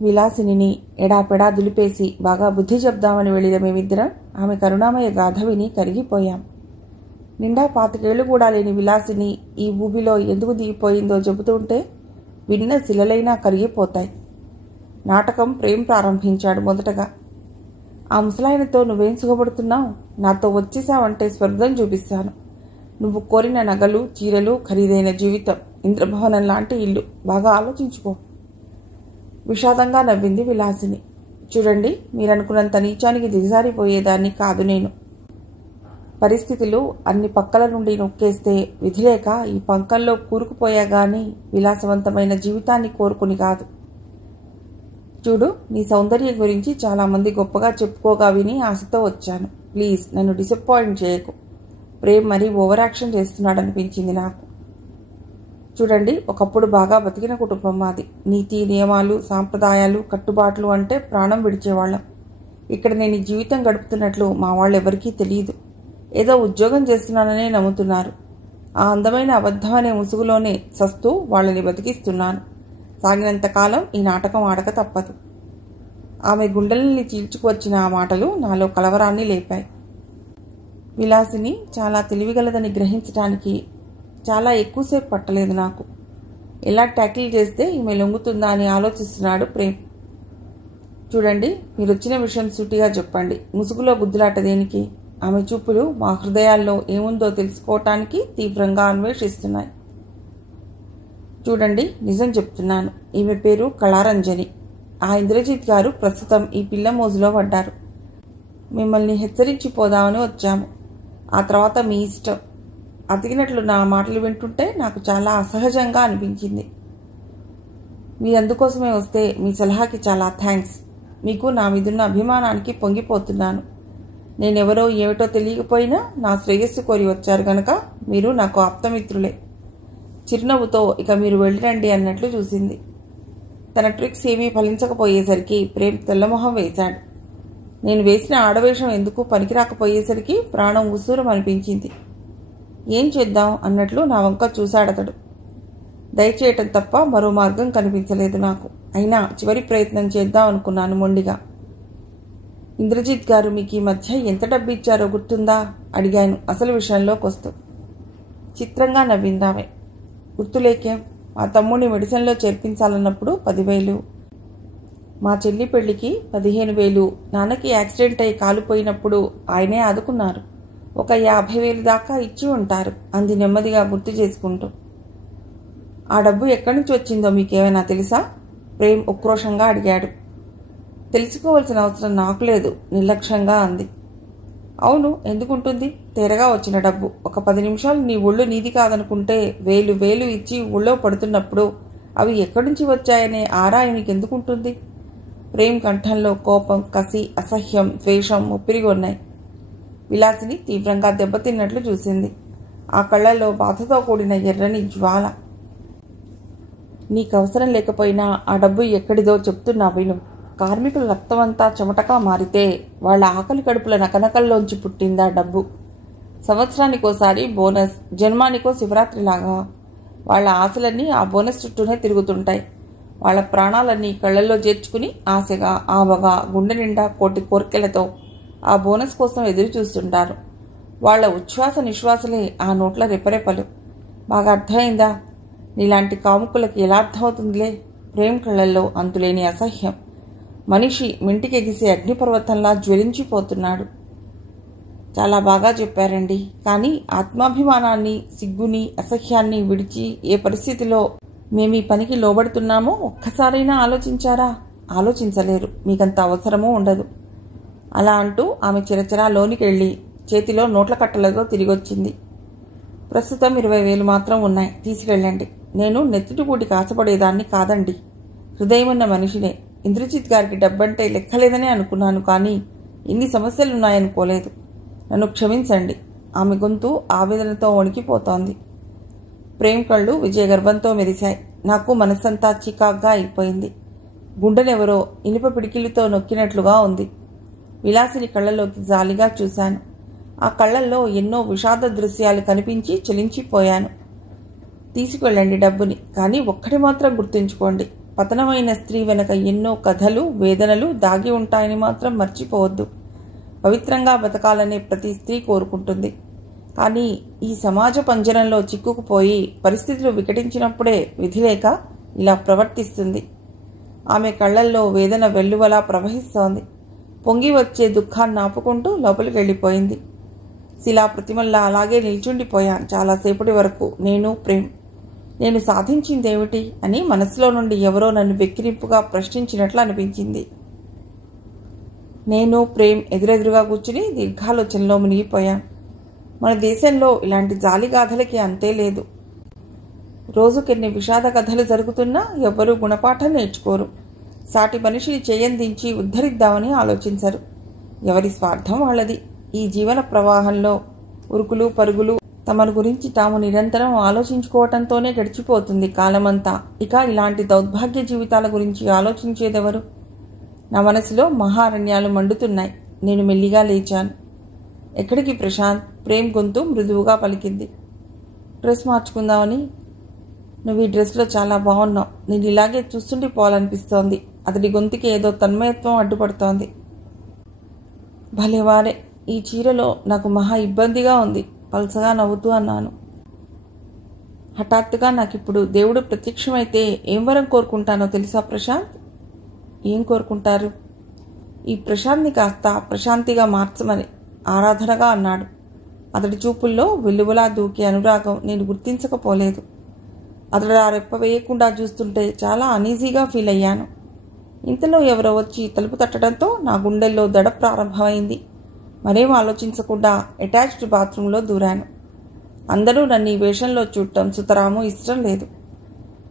విలాసిని ఎడాపెడా దులిపేసి బాగా బుద్ధి చెప్దామని వెళ్ళిన మేమిద్దరం ఆమె కరుణామయ గాథ విని కరిగిపోయాం. నిండా 25 ఏళ్లు కూడా లేని విలాసిని ఈ భూమిలో ఎందుకు దిగిపోయిందో చెబుతుంటే విన్న శిలలైనా కరిగిపోతాయి. నాటకం ప్రేమ్ ప్రారంభించాడు మొదటగా. ఆ ముసలాయనతో నువ్వేం సుఖపడుతున్నావు? నాతో వచ్చేసావంటే స్వర్గం చూపిస్తాను. నువ్వు కోరిన నగలు, చీరలు, ఖరీదైన జీవితం, ఇంద్రభవనం లాంటి ఇల్లు. బాగా ఆలోచించుకో. విషాదంగా నవ్వింది విలాసిని. చూడండి, మీరనుకున్నంత నీచానికి దిగజారిపోయేదాన్ని కాదు నేను. పరిస్థితులు అన్ని పక్కల నుండి నొక్కేస్తే విధిలేక ఈ పంకంలో కూరుకుపోయా గాని విలాసవంతమైన జీవితాన్ని కోరుకుని కాదు. చూడు, నీ సౌందర్యం గురించి చాలామంది గొప్పగా చెప్పుకోగా విని ఆశతో వచ్చాను. ప్లీజ్ నన్ను డిసప్పాయింట్ చేయకు. ప్రేమ్ మరీ ఓవర్ యాక్షన్ చేస్తున్నాడనిపించింది నాకు. చూడండి, ఒకప్పుడు బాగా బతికిన కుటుంబం మాది. నీతి, నియమాలు, సాంప్రదాయాలు, కట్టుబాట్లు అంటే ప్రాణం విడిచేవాళ్ళం. ఇక్కడ నేను ఈ జీవితం గడుపుతున్నట్లు మా వాళ్ళు ఎవరికీ తెలియదు. ఏదో ఉద్యోగం చేస్తున్నాననే నమ్ముతున్నారు. ఆ అందమైన అబద్ధం అనే ముసుగులోనే సస్తూ వాళ్ళని బతికిస్తున్నాను. సాగినంతకాలం ఈ నాటకం ఆడక తప్పదు. ఆమె గుండెల్ని చీల్చుకువచ్చిన ఆ మాటలు నాలో కలవరాన్ని లేపాయి. విలాసిని చాలా తెలివిగలదని గ్రహించడానికి చాలా ఎక్కువసేపు పట్టలేదు నాకు. ఎలా ట్యాకిల్ చేస్తే ఈమె లొంగుతుందా అని ఆలోచిస్తున్నాడు ప్రేమ్. చూడండి, మీరొచ్చిన విషయం సూటిగా చెప్పండి. ముసుగులో గుద్దులాట దేనికి? ఆమె చూపులు మా హృదయాల్లో ఏముందో తెలుసుకోవటానికి తీవ్రంగా అన్వేషిస్తున్నాయి. చూడండి, నిజం చెప్తున్నాను. ఈమె పేరు కళారంజని. ఆ ఇంద్రజిత్ గారు ప్రస్తుతం ఈ పిల్ల మోజులో పడ్డారు. మిమ్మల్ని హెచ్చరించిపోదామని వచ్చాము. ఆ తర్వాత మీ ఇష్టం. అతికినట్లు నా మాటలు వింటుంటే నాకు చాలా అసహజంగా అనిపించింది. మీరందుకోసమే వస్తే మీ సలహాకి చాలా థ్యాంక్స్. మీకు నా మీదున్న అభిమానానికి పొంగిపోతున్నాను. నేనెవరో ఏమిటో తెలియకపోయినా నా శ్రేయస్సు కోరి వచ్చారు కనుక మీరు నాకు ఆప్తమిత్రులే. చిరునవ్వుతో ఇక మీరు వెళ్ళిరండి అన్నట్లు చూసింది. తన ట్రిక్స్ ఏమీ ఫలించకపోయేసరికి ప్రేమ్ తెల్లమొహం వేశాడు. నేను వేసిన ఆడవేషం ఎందుకు పనికిరాకపోయేసరికి ప్రాణం ఉసూరం అనిపించింది. ఏం చేద్దాం అన్నట్లు నా వంక చూశాడతడు. దయచేయటం తప్ప మరో మార్గం కనిపించలేదు నాకు. అయినా చివరి ప్రయత్నం చేద్దాం అనుకున్నాను మొండిగా. ఇంద్రజిత్ గారు మీకు ఈ మధ్య ఎంత డబ్బు ఇచ్చారో గుర్తుందా? అడిగాను అసలు విషయంలోకి వస్తూ. చిత్రంగా నవ్విందామె. గుర్తులేకేం? మా తమ్ముడిని మెడిసిన్లో చేర్పించాలన్నప్పుడు 10,000, మా చెల్లి పెళ్లికి 15,000, నాన్నకి యాక్సిడెంట్ అయి కాలుపోయినప్పుడు ఆయనే ఆదుకున్నారు. ఒక 50,000 దాకా ఇచ్చి ఉంటారు అంది నెమ్మదిగా గుర్తు చేసుకుంటూ. ఆ డబ్బు ఎక్కడి నుంచి వచ్చిందో మీకేమైనా తెలుసా? ప్రేమ్ ఉక్రోషంగా అడిగాడు. తెలుసుకోవాల్సిన అవసరం నాకు లేదు, నిర్లక్ష్యంగా అంది. అవును, ఎందుకుంటుంది? తేరగా వచ్చిన డబ్బు. ఒక 10 నిమిషాలు నీ ఒళ్ళు నీది కాదనుకుంటే 1,000 ఇచ్చి ఊళ్ళో పడుతున్నప్పుడు అవి ఎక్కడి నుంచి వచ్చాయనే ఆరాయి నీకెందుకుంటుంది? ప్రేమ్ కంఠంలో కోపం, కసి, అసహ్యం, ద్వేషం ముప్పిరిగొన్నాయి. విలాసిని తీవ్రంగా దెబ్బతిన్నట్లు చూసింది. ఆ కళ్ళల్లో బాధతో కూడిన ఎర్రని జ్వాల. నీకవసరం లేకపోయినా ఆ డబ్బు ఎక్కడిదో చెప్తున్నా విను. కార్మికుల రక్తమంతా చెమటగా మారితే వాళ్ల ఆకలి కడుపుల నకనకల్లోంచి పుట్టిందా డబ్బు. సంవత్సరానికోసారి బోనస్, జన్మానికో శివరాత్రిలాగా వాళ్ల ఆశలన్నీ ఆ బోనస్ చుట్టూనే తిరుగుతుంటాయి. వాళ్ల ప్రాణాలన్నీ కళ్లల్లో చేర్చుకుని ఆశగా, ఆవగా, గుండె నిండా కోటి కోర్కెలతో ఆ బోనస్ కోసం ఎదురు చూస్తుంటారు. వాళ్ల ఉచ్ఛ్వాస నిశ్వాసలే ఆ నోట్ల రెపరెపలు. బాగా అర్థమైందా? నీలాంటి కాముకులకి ఎలా అర్థమవుతుందిలే? ప్రేమ్ కళ్లల్లో అంతులేని అసహ్యం. మనిషి మింటికెగిసే అగ్నిపర్వతంలా జ్వలించిపోతున్నాడు. చాలా బాగా చెప్పారండి. కానీ ఆత్మాభిమానాన్ని, సిగ్గుని, అసహ్యాన్ని విడిచి ఏ పరిస్థితిలో మేమీ పనికి లోబడుతున్నామో ఒక్కసారైనా ఆలోచించారా? ఆలోచించలేరు. మీకంత అవసరమూ ఉండదు. అలా అంటూ ఆమె చిరచరా లోనికెళ్ళి చేతిలో నోట్ల కట్టలతో తిరిగొచ్చింది. ప్రస్తుతం 20,000 మాత్రం ఉన్నాయి, తీసుకెళ్ళండి. నేను నెత్తుటిపూటి కాచపడేదాన్ని కాదండి. హృదయమున్న మనిషినే. ఇంద్రజిత్ గారికి డబ్బంటే లెక్కలేదనే అనుకున్నాను, కానీ ఇన్ని సమస్యలున్నాయనుకోలేదు. నన్ను క్షమించండి. ఆమె గొంతు ఆవేదనతో వణికిపోతోంది. ప్రేమ్ కళ్ళు విజయగర్వంతో మెరిశాయి. నాకు మనస్సంతా చికాగ్గా అయిపోయింది. గుండెనెవరో ఇనుప పిడికిలితో నొక్కినట్లుగా ఉంది. విలాసిని కళ్ళలోకి జాలిగా చూశాను. ఆ కళ్ళల్లో ఎన్నో విషాద దృశ్యాలు కనిపించి చెలించిపోయాను. తీసుకెళ్ళండి డబ్బుని, కానీ ఒక్కటి మాత్రం గుర్తుంచుకోండి. పతనమైన స్త్రీ వెనక ఎన్నో కథలు, వేదనలు దాగి ఉంటాయని మాత్రం మర్చిపోవద్దు. పవిత్రంగా బతకాలనే ప్రతి స్త్రీ కోరుకుంటుంది. కానీ ఈ సమాజ పంజరంలో చిక్కుకుపోయి పరిస్థితులు వికటించినప్పుడే విధిలేక ఇలా ప్రవర్తిస్తుంది. ఆమె కళ్లల్లో వేదన వెల్లువలా ప్రవహిస్తోంది. పొంగి వచ్చే దుఃఖాన్ని ఆపుకుంటూ లోపలికి వెళ్ళిపోయింది. శిలా ప్రతిమల్లా అలాగే నిల్చుండిపోయాను చాలాసేపటి వరకు. నేను సాధించిందేమిటి అని మనసులో నుండి ఎవరో నన్ను వెక్కిరింపుగా ప్రశ్నించినట్లు అనిపించింది. నేను ప్రేమ్ ఎదురెదురుగా కూర్చుని దీర్ఘాలోచనలో మునిగిపోయాం. మన దేశంలో ఇలాంటి జాలిగాథలకి అంతే లేదు. రోజుకెన్ని విషాద కథలు జరుగుతున్నా ఎవ్వరూ గుణపాఠం నేర్చుకోరు. సాటి మనిషిని చేయందించి ఉద్ధరిద్దామని ఆలోచించరు. ఎవరి స్వార్థం వాళ్ళది. ఈ జీవన ప్రవాహంలో ఉరుకులు పరుగులు తమను గురించి తాము నిరంతరం ఆలోచించుకోవటంతోనే గడిచిపోతుంది కాలమంతా. ఇక ఇలాంటి దౌర్భాగ్య జీవితాల గురించి ఆలోచించేదెవరు? నా మనసులో మహారణ్యాలు మండుతున్నాయి. నేను మెల్లిగా లేచాను. ఎక్కడికి ప్రశాంత్? ప్రేమ్ గొంతు మృదువుగా పలికింది. డ్రెస్ మార్చుకుందామని. నువ్వు ఈ డ్రెస్లో చాలా బాగున్నావు. నేను ఇలాగే చూస్తుండిపోవాలనిపిస్తోంది. అతడి గొంతుకి ఏదో తన్మయత్వం అడ్డుపడుతోంది. భలేవారే, ఈ చీరలో నాకు మహా ఇబ్బందిగా ఉంది, పల్సగా నవ్వుతూ అన్నాను. హఠాత్తుగా నాకిప్పుడు దేవుడు ప్రత్యక్షమైతే ఏం వరం కోరుకుంటానో తెలుసా ప్రశాంత్? ఏం కోరుకుంటారు? ఈ ప్రశాంత్ని కాస్త ప్రశాంతిగా మార్చమని ఆరాధనగా అన్నాడు. అతడి చూపుల్లో వెల్లువలా దూకే అనురాగం నేను గుర్తించకపోలేదు. అతడు ఆ రెప్ప వేయకుండా చూస్తుంటే చాలా అనీజీగా ఫీల్ అయ్యాను. ఇంతలో ఎవరో వచ్చి తలుపు తట్టడంతో నా గుండెల్లో దడ ప్రారంభమైంది. మరేం ఆలోచించకుండా అటాచ్డ్ బాత్రూంలో దూరాను. అందరూ నన్ను ఈ వేషంలో చూడటం సుతరాము ఇష్టం లేదు.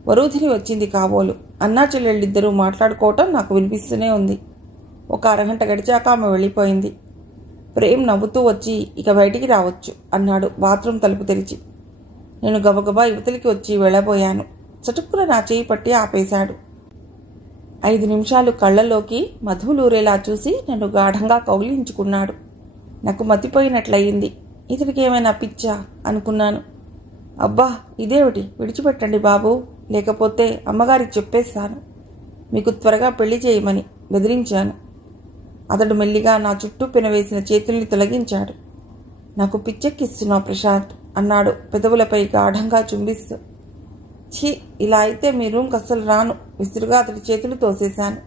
వరూధిని వచ్చింది కాబోలు. అన్నా చెల్లెళ్ళిద్దరూ మాట్లాడుకోవటం నాకు వినిపిస్తూనే ఉంది. ఒక అరగంట గడిచాక ఆమె వెళ్ళిపోయింది. ప్రేమ్ నవ్వుతూ వచ్చి ఇక బయటికి రావచ్చు అన్నాడు బాత్రూం తలుపు తెరిచి. నేను గబగబా యువతలికి వచ్చి వెళ్ళబోయాను. చటుక్కున నా చేయి పట్టి ఆపేశాడు. 5 నిమిషాలు కళ్ళలోకి మధువులూరేలా చూసి నన్ను గాఢంగా కౌగిలించుకున్నాడు. నాకు మతిపోయినట్లయింది. ఇతడికి ఏమైనా పిచ్చా అనుకున్నాను. అబ్బా, ఇదేమిటి? విడిచిపెట్టండి బాబు, లేకపోతే అమ్మగారికి చెప్పేస్తాను. మీకు త్వరగా పెళ్లి చేయమని బెదిరించాను. అతడు మెల్లిగా నా చుట్టూ పెనవేసిన చేతుల్ని తొలగించాడు. నాకు పిచ్చెక్కిస్తున్నావు ప్రశాంత్ అన్నాడు పెదవులపై గాఢంగా చుంబిస్తూ. ఛీ, ఇలా అయితే మీ రూమ్కి అస్సలు రాను. విసురుగా అతడి చేతులు తోసేశాను.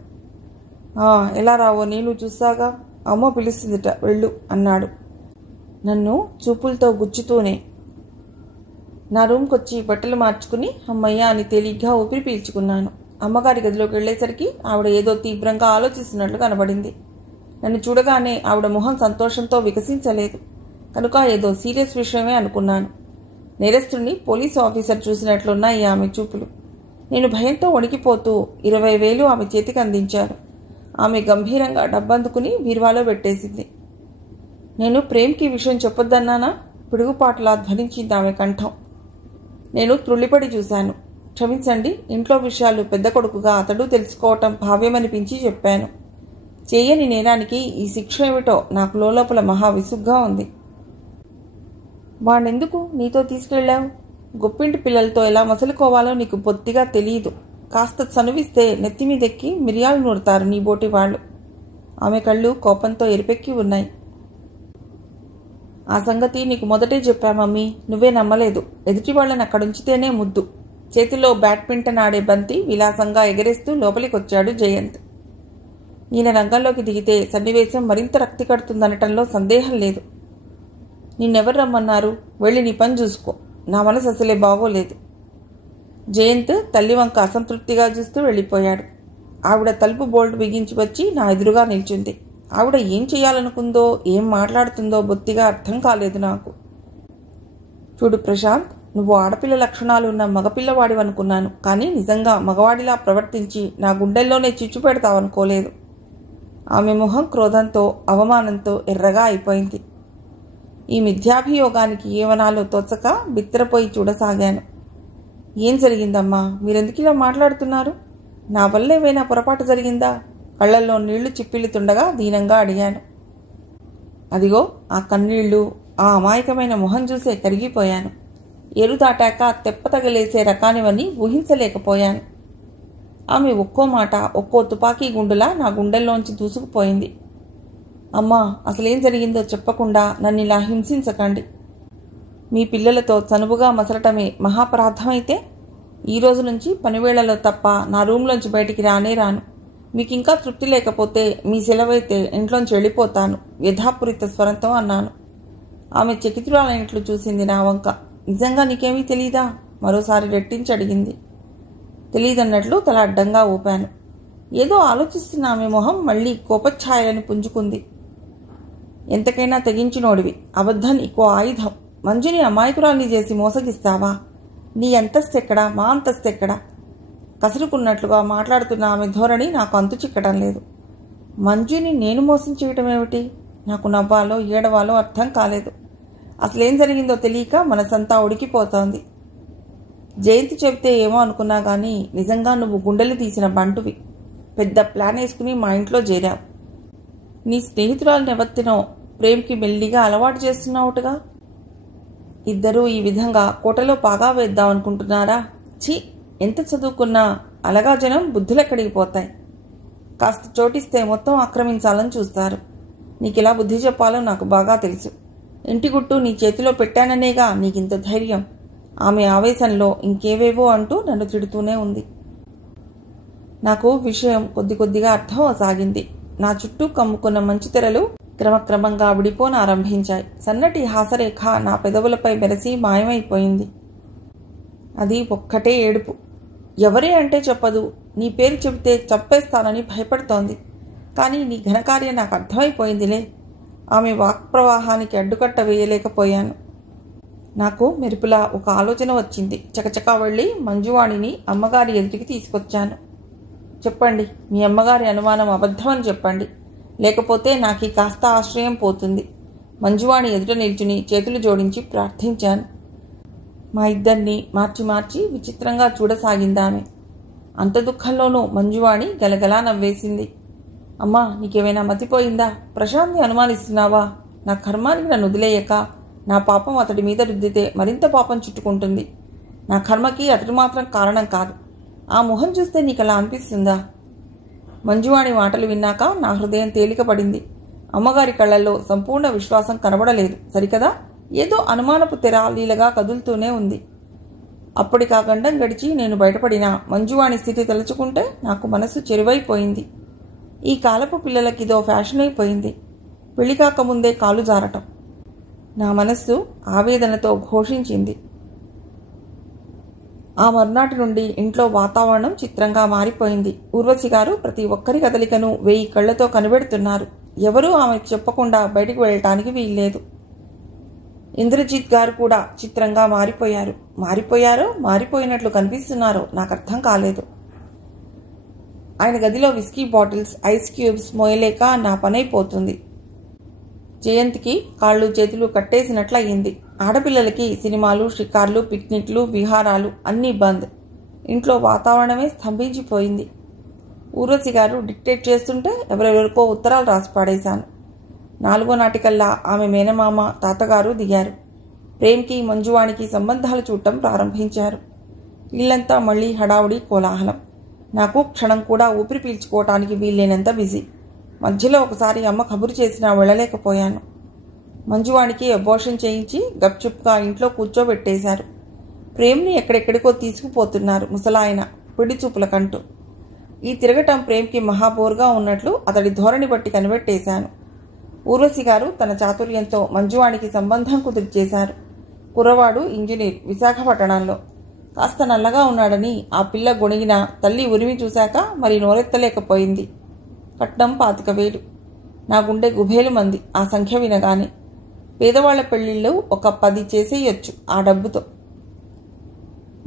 ఎలా రావో నేను చూసాగా. అమ్మ పిలుస్తుందిట, వెళ్ళు అన్నాడు నన్ను చూపులతో గుచ్చుతూనే. నా రూమ్కొచ్చి బట్టలు మార్చుకుని అమ్మయ్య అని తేలిగ్గా ఊపిరి పీల్చుకున్నాను. అమ్మగారి గదిలోకి వెళ్లేసరికి ఆవిడ ఏదో తీవ్రంగా ఆలోచిస్తున్నట్లు కనబడింది. నన్ను చూడగానే ఆవిడ మొహం సంతోషంతో వికసించలేదు కనుక ఏదో సీరియస్ విషయమే అనుకున్నాను. నేరస్తుడిని పోలీసు ఆఫీసర్ చూసినట్లున్నాయి ఆమె చూపులు. నేను భయంతో వణికిపోతూ 20,000 ఆమె చేతికి అందించాను. ఆమె గంభీరంగా డబ్బందుకుని బీరువాలో పెట్టేసింది. నేను ప్రేమ్కి విషయం చెప్పొద్దన్నానా? పిడుగుపాటులా ధ్వనించింది ఆమె కంఠం. నేను త్రుళ్ళిపడి చూశాను. క్షమించండి, ఇంట్లో విషయాలు పెద్ద కొడుకుగా అతడు తెలుసుకోవటం భావ్యమనిపించి చెప్పాను. చేయని నేరానికి ఈ శిక్ష ఏమిటో నాకు లోపల మహా విసుగ్గా ఉంది. వాణ్ణెందుకు నీతో తీసుకెళ్లావు? గొప్పింటి పిల్లలతో ఎలా మసలుకోవాలో నీకు బొత్తిగా తెలియదు. కాస్త చనువిస్తే నెత్తిమీదెక్కి మిరియాలు నూరుతారు నీ బోటి వాళ్ళు. ఆమె కళ్ళు కోపంతో ఎరిపెక్కి ఉన్నాయి. ఆ సంగతి నీకు మొదటే చెప్పా మమ్మీ, నువ్వే నమ్మలేదు. ఎదుటి వాళ్ళని అక్కడుంచితేనే ముద్దు. చేతిలో బ్యాడ్మింటన్ ఆడే బంతి విలాసంగా ఎగరేస్తూ లోపలికొచ్చాడు జయంత్. ఈయన రంగంలోకి దిగితే సన్నివేశం మరింత రక్తి కడుతుందనటంలో సందేహం లేదు. నిన్నెవరు రమ్మన్నారు? వెళ్ళి నీ పని చూసుకో. నా మనసు అసలే బాగోలేదు. జయంత్ తల్లి వంక అసంతృప్తిగా చూస్తూ వెళ్ళిపోయాడు. ఆవిడ తలుపు బోల్ట్ బిగించి వచ్చి నా ఎదురుగా నిల్చుంది. ఆవిడ ఏం చేయాలనుకుందో, ఏం మాట్లాడుతుందో బొత్తిగా అర్థం కాలేదు నాకు. చూడు ప్రశాంత్, నువ్వు ఆడపిల్ల లక్షణాలు ఉన్న మగపిల్లవాడివనుకున్నాను. కానీ నిజంగా మగవాడిలా ప్రవర్తించి నా గుండెల్లోనే చిచ్చు పెడతావనుకోలేదు. ఆమె మొహం క్రోధంతో అవమానంతో ఎర్రగా అయిపోయింది. ఈ మిథ్యాభియోగానికి ఏమనాలో తోచక బిత్తరపోయి చూడసాగాను. ఏం జరిగిందమ్మా? మీరెందుకు ఇలా మాట్లాడుతున్నారు? నా వల్ల ఏమైనా పొరపాటు జరిగిందా? కళ్లల్లో నీళ్లు చిప్పిల్లుతుండగా దీనంగా అడిగాను. అదిగో ఆ కన్నీళ్లు, ఆ అమాయకమైన మొహం చూసే కరిగిపోయాను. ఎరు దాటాక తెప్ప తగలేసే రకానివని ఊహించలేకపోయాను. ఆమె ఒక్కో మాట ఒక్కో తుపాకీ గుండులా నా గుండెల్లోంచి దూసుకుపోయింది. అమ్మా, అసలేం జరిగిందో చెప్పకుండా నన్ను ఇలా హింసించకండి. మీ పిల్లలతో చనువుగా మసలటమే మహాపరాధమైతే ఈ రోజు నుంచి పనివేళలో తప్ప నా రూంలోంచి బయటికి రానే రాను. మీకింకా తృప్తి లేకపోతే మీ సెలవైతే ఇంట్లోంచి వెళ్ళిపోతాను వ్యధాపూరిత స్వరంతో అన్నాను. ఆమె చకితురాలైనట్లు చూసింది నా వంక. నిజంగా నీకేమీ తెలీదా? మరోసారి రెట్టించి అడిగింది. తెలీదన్నట్లు తల అడ్డంగా ఊపాను. ఏదో ఆలోచిస్తున్న ఆమె మొహం మళ్లీ కోపఛాయలను పుంజుకుంది. ఎంతకైనా తెగించినోడివి. అబద్ధం నీకో ఆయుధం. మంజుని అమాయకురాల్ని చేసి మోసగిస్తావా? నీ అంతస్తెక్కడా, మా అంతస్తెక్కడా? కసురుకున్నట్లుగా మాట్లాడుతున్న ఆమె ధోరణి నాకు అంతు చిక్కడం లేదు. మంజుని నేను మోసం చేయటం ఏమిటి? నాకు నవ్వాలో ఏడవాలో అర్థం కాలేదు. అసలేం జరిగిందో తెలియక మనసంతా ఉడికిపోతోంది. జయంతి చెబితే ఏమో అనుకున్నా కానీ నిజంగా నువ్వు గుండెలు తీసిన బంటువి. పెద్ద ప్లాన్ వేసుకుని మా ఇంట్లో చేరావు. నీ స్నేహితురాలు ఎవత్తినో ప్రేమ్కి మెల్లిగా అలవాటు చేస్తున్నావుటగా. ఇద్దరూ ఈ విధంగా కోటలో పాగా వేద్దామనుకుంటున్నారా? ఛీ, ఎంత చదువుకున్నా అలగా జనం బుద్ధులెక్కడికి పోతాయి. కాస్త చోటిస్తే మొత్తం ఆక్రమించాలని చూస్తారు. నీకెలా బుద్ధి చెప్పాలో నాకు బాగా తెలుసు. ఇంటి గుట్టు నీ చేతిలో పెట్టాననేగా నీకింత ధైర్యం. ఆమె ఆవేశంలో ఇంకేవేవో అంటూ నన్ను తిడుతూనే ఉంది. నాకు విషయం కొద్దిగా అర్థం సాగింది. నా చుట్టూ కమ్ముకున్న మంచు తెరలు క్రమక్రమంగా విడిపోనారంభించాయి. సన్నటి హాసరేఖ నా పెదవులపై మెరసి మాయమైపోయింది. అది ఒక్కటే ఏడుపు. ఎవరే అంటే చెప్పదు. నీ పేరు చెబితే చంపేస్తానని భయపడుతోంది. కానీ నీ ఘనకార్యం నాకు అర్థమైపోయిందిలే. ఆమె వాక్ప్రవాహానికి అడ్డుకట్ట వేయలేకపోయాను. నాకు మెరుపులా ఒక ఆలోచన వచ్చింది. చకచకా వెళ్ళి మంజువాణిని అమ్మగారి ఎదుటికి తీసుకొచ్చాను. చెప్పండి, మీ అమ్మగారి అనుమానం అబద్ధమని చెప్పండి. లేకపోతే నాకు ఈ కాస్త ఆశ్రయం పోతుంది. మంజువాణి ఎదుట నిల్చుని చేతులు జోడించి ప్రార్థించాను. మా ఇద్దరిని మార్చి మార్చి విచిత్రంగా చూడసాగిందామె. అంత దుఃఖంలోనూ మంజువాణి గలగలా నవ్వేసింది. అమ్మా, నీకేమైనా మతిపోయిందా? ప్రశాంత్ని అనుమానిస్తున్నావా? నా కర్మానికి నన్ను వదిలేయక నా పాపం అతడి మీద రుద్దితే మరింత పాపం చుట్టుకుంటుంది. నా కర్మకి అతడు మాత్రం కారణం కాదు. ఆ మొహం చూస్తే నీకలా అనిపిస్తుందా? మంజువాణి మాటలు విన్నాక నా హృదయం తేలికపడింది. అమ్మగారి కళ్లల్లో సంపూర్ణ విశ్వాసం కనబడలేదు సరికదా. ఏదో అనుమానపు తెర లీలగా కదులుతూనే ఉంది. అప్పటికా గండం గడిచి నేను బయటపడినా మంజువాణి స్థితి తలుచుకుంటే నాకు మనసు చెరువైపోయింది. ఈ కాలపు పిల్లలకిదో ఫ్యాషన్ అయిపోయింది. పెళ్లి కాకముందే కాలు జారటం. నా మనస్సు ఆవేదనతో ఘోషించింది. ఆ మర్నాటి నుండి ఇంట్లో వాతావరణం చిత్రంగా మారిపోయింది. ఊర్వశి గారు ప్రతి ఒక్కరి కదలికను 1000 కళ్లతో కనిపెడుతున్నారు. ఎవరూ ఆమెకు చెప్పకుండా బయటికి వెళ్ళటానికి వీల్లేదు. ఇంద్రజిత్ గారు కూడా చిత్రంగా మారిపోయారో మారిపోయినట్లు కనిపిస్తున్నారో నాకు అర్థం కాలేదు. ఆయన గదిలో విస్కీ బాటిల్స్, ఐస్ క్యూబ్స్ మోయలేక నా పనైపోతుంది. జయంతికి కాళ్ళు చేతులు కట్టేసినట్లయింది. ఆడపిల్లలకి సినిమాలు, షికార్లు, పిక్నిక్లు, విహారాలు అన్నీ బంద్. ఇంట్లో వాతావరణమే స్తంభించిపోయింది. ఊర్వశి గారు డిక్టేట్ చేస్తుంటే ఎవరెవరికో ఉత్తరాలు రాసి పాడేశాను. 4వ నాటికల్లా ఆమె మేనమామ, తాతగారు దిగారు. ప్రేమ్కి, మంజువాణికి సంబంధాలు చూడటం ప్రారంభించారు. ఇల్లంతా మళ్లీ హడావుడి, కోలాహలం. నాకు క్షణం కూడా ఊపిరి పీల్చుకోవటానికి వీల్లేనంత బిజీ. మధ్యలో ఒకసారి అమ్మ కబురు చేసినా వెళ్ళలేకపోయాను. మంజువాణికి అబోర్షన్ చేయించి గప్చుప్గా ఇంట్లో కూర్చోబెట్టేశారు. ప్రేమ్ని ఎక్కడెక్కడికో తీసుకుపోతున్నారు ముసలాయన పిడి చూపులకంటూ. ఈ తిరగటం ప్రేమ్కి మహాబోర్గా ఉన్నట్లు అతడి ధోరణి బట్టి కనిపెట్టేశాను. ఊర్వశి గారు తన చాతుర్యంతో మంజువాణికి సంబంధం కుదిర్చేశారు. కుర్రవాడు ఇంజనీర్, విశాఖపట్టణంలో. కాస్త నల్లగా ఉన్నాడని ఆ పిల్ల గొణిగిన తల్లి ఉరిమి చూశాక మరి నోరెత్తలేకపోయింది. కట్నం 25,000. నా గుండె గుబేలు మంది ఆ సంఖ్య వినగానే. పేదవాళ్ల పెళ్లిళ్ళు ఒక 10 చేసేయొచ్చు ఆ డబ్బుతో.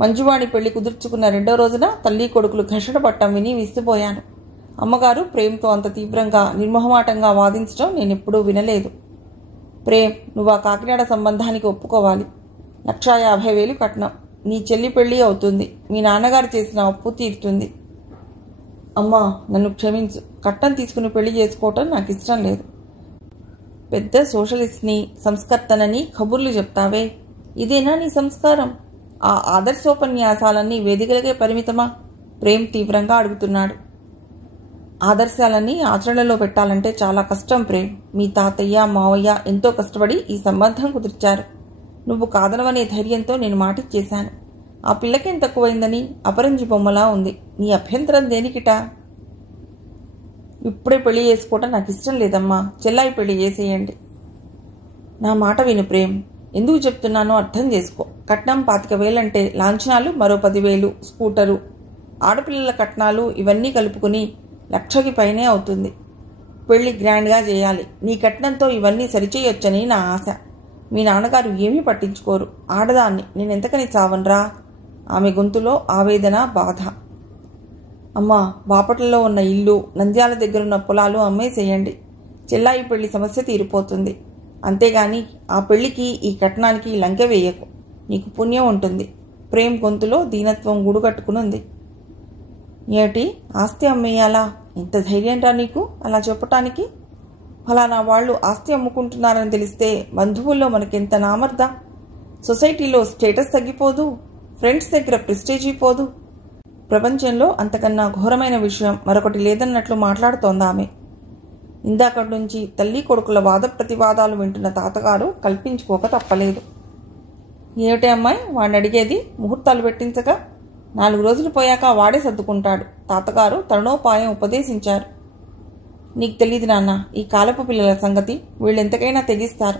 మంజువాణి పెళ్లి కుదుర్చుకున్న 2వ రోజున తల్లి కొడుకులు ఘర్షణ పట్టం విని విస్తుపోయాను. అమ్మగారు ప్రేమ్తో అంత తీవ్రంగా, నిర్మోహమాటంగా వాదించడం నేనెప్పుడూ వినలేదు. ప్రేమ్, నువ్వు ఆ కాకినాడ సంబంధానికి ఒప్పుకోవాలి. 150,000 కట్నం. నీ చెల్లి పెళ్లి అవుతుంది. మీ నాన్నగారు చేసిన అప్పు తీరుతుంది. అమ్మా, నన్ను క్షమించు. కట్నం తీసుకుని పెళ్లి చేసుకోవటం నాకు ఇష్టం లేదు. పెద్ద సోషలిస్ట్ని, సంస్కర్తనని కబుర్లు చెప్తావే, ఇదేనా నీ సంస్కారం? ఆ ఆదర్శోపన్యాసాలన్నీ వేదికలకే పరిమితమా? ప్రేమ్ తీవ్రంగా అడుగుతున్నాడు. ఆదర్శాలన్నీ ఆచరణలో పెట్టాలంటే చాలా కష్టం ప్రేమ్. మీ తాతయ్య మావయ్య ఎంతో కష్టపడి ఈ సంబంధం కుదిర్చారు. నువ్వు కాదనవనే ధైర్యంతో నేను మాటిచ్చేశాను. ఆ పిల్లకేం తక్కువైందని? అపరంజి బొమ్మలా ఉంది. నీ అభ్యంతరం దేనికిటా? ఇప్పుడే పెళ్లి చేసుకోవటం నాకు ఇష్టం లేదమ్మా. చెల్లాయి పెళ్లి చేసేయండి. నా మాట విను ప్రేమ్. ఎందుకు చెప్తున్నానో అర్థం చేసుకో. కట్నం 25,000 అంటే లాంఛనాలు మరో 10,000, స్కూటరు, ఆడపిల్లల కట్నాలు ఇవన్నీ కలుపుకుని 1,00,000కి పైనే అవుతుంది. పెళ్లి గ్రాండ్గా చేయాలి. నీ కట్నంతో ఇవన్నీ సరిచేయొచ్చని నా ఆశ. మీ నాన్నగారు ఏమీ పట్టించుకోరు. ఆడదాన్ని నేనెంతకని చావనరా? ఆమె గొంతులో ఆవేదన, బాధ. అమ్మా, బాపట్లలో ఉన్న ఇల్లు, నంద్యాల దగ్గరున్న పొలాలు అమ్మేసేయండి. చెల్లాయి పెళ్లి సమస్య తీరిపోతుంది. అంతేగాని ఆ పెళ్లికి ఈ కట్నానికి లంకె వేయకు. నీకు పుణ్యం ఉంటుంది. ప్రేమ్ గొంతులో దీనత్వం గూడుకట్టుకునుంది. ఏటి, ఆస్తి అమ్మేయాలా? ఎంత ధైర్యంరా నీకు అలా చెప్పటానికి? ఫలానా వాళ్ళు ఆస్తి అమ్ముకుంటున్నారని తెలిస్తే బంధువుల్లో మనకెంత నామర్దా? సొసైటీలో స్టేటస్ తగ్గిపోదు? ఫ్రెండ్స్ దగ్గర ప్రెస్టేజీ పోదు? ప్రపంచంలో అంతకన్నా ఘోరమైన విషయం మరొకటి లేదన్నట్లు మాట్లాడుతోంది ఆమె. ఇందాకటి నుంచి తల్లి కొడుకుల వాద ప్రతివాదాలు వింటున్న తాతగారు కల్పించుకోక తప్పలేదు. ఏమిటి అమ్మాయి వాడిని అడిగేది? ముహూర్తాలు పెట్టించగా 4 రోజులు పోయాక వాడే సర్దుకుంటాడు. తాతగారు తరుణోపాయం ఉపదేశించారు. నీకు తెలియదు నాన్న ఈ కాలపు పిల్లల సంగతి. వీళ్ళెంతకైనా తెగిస్తారు.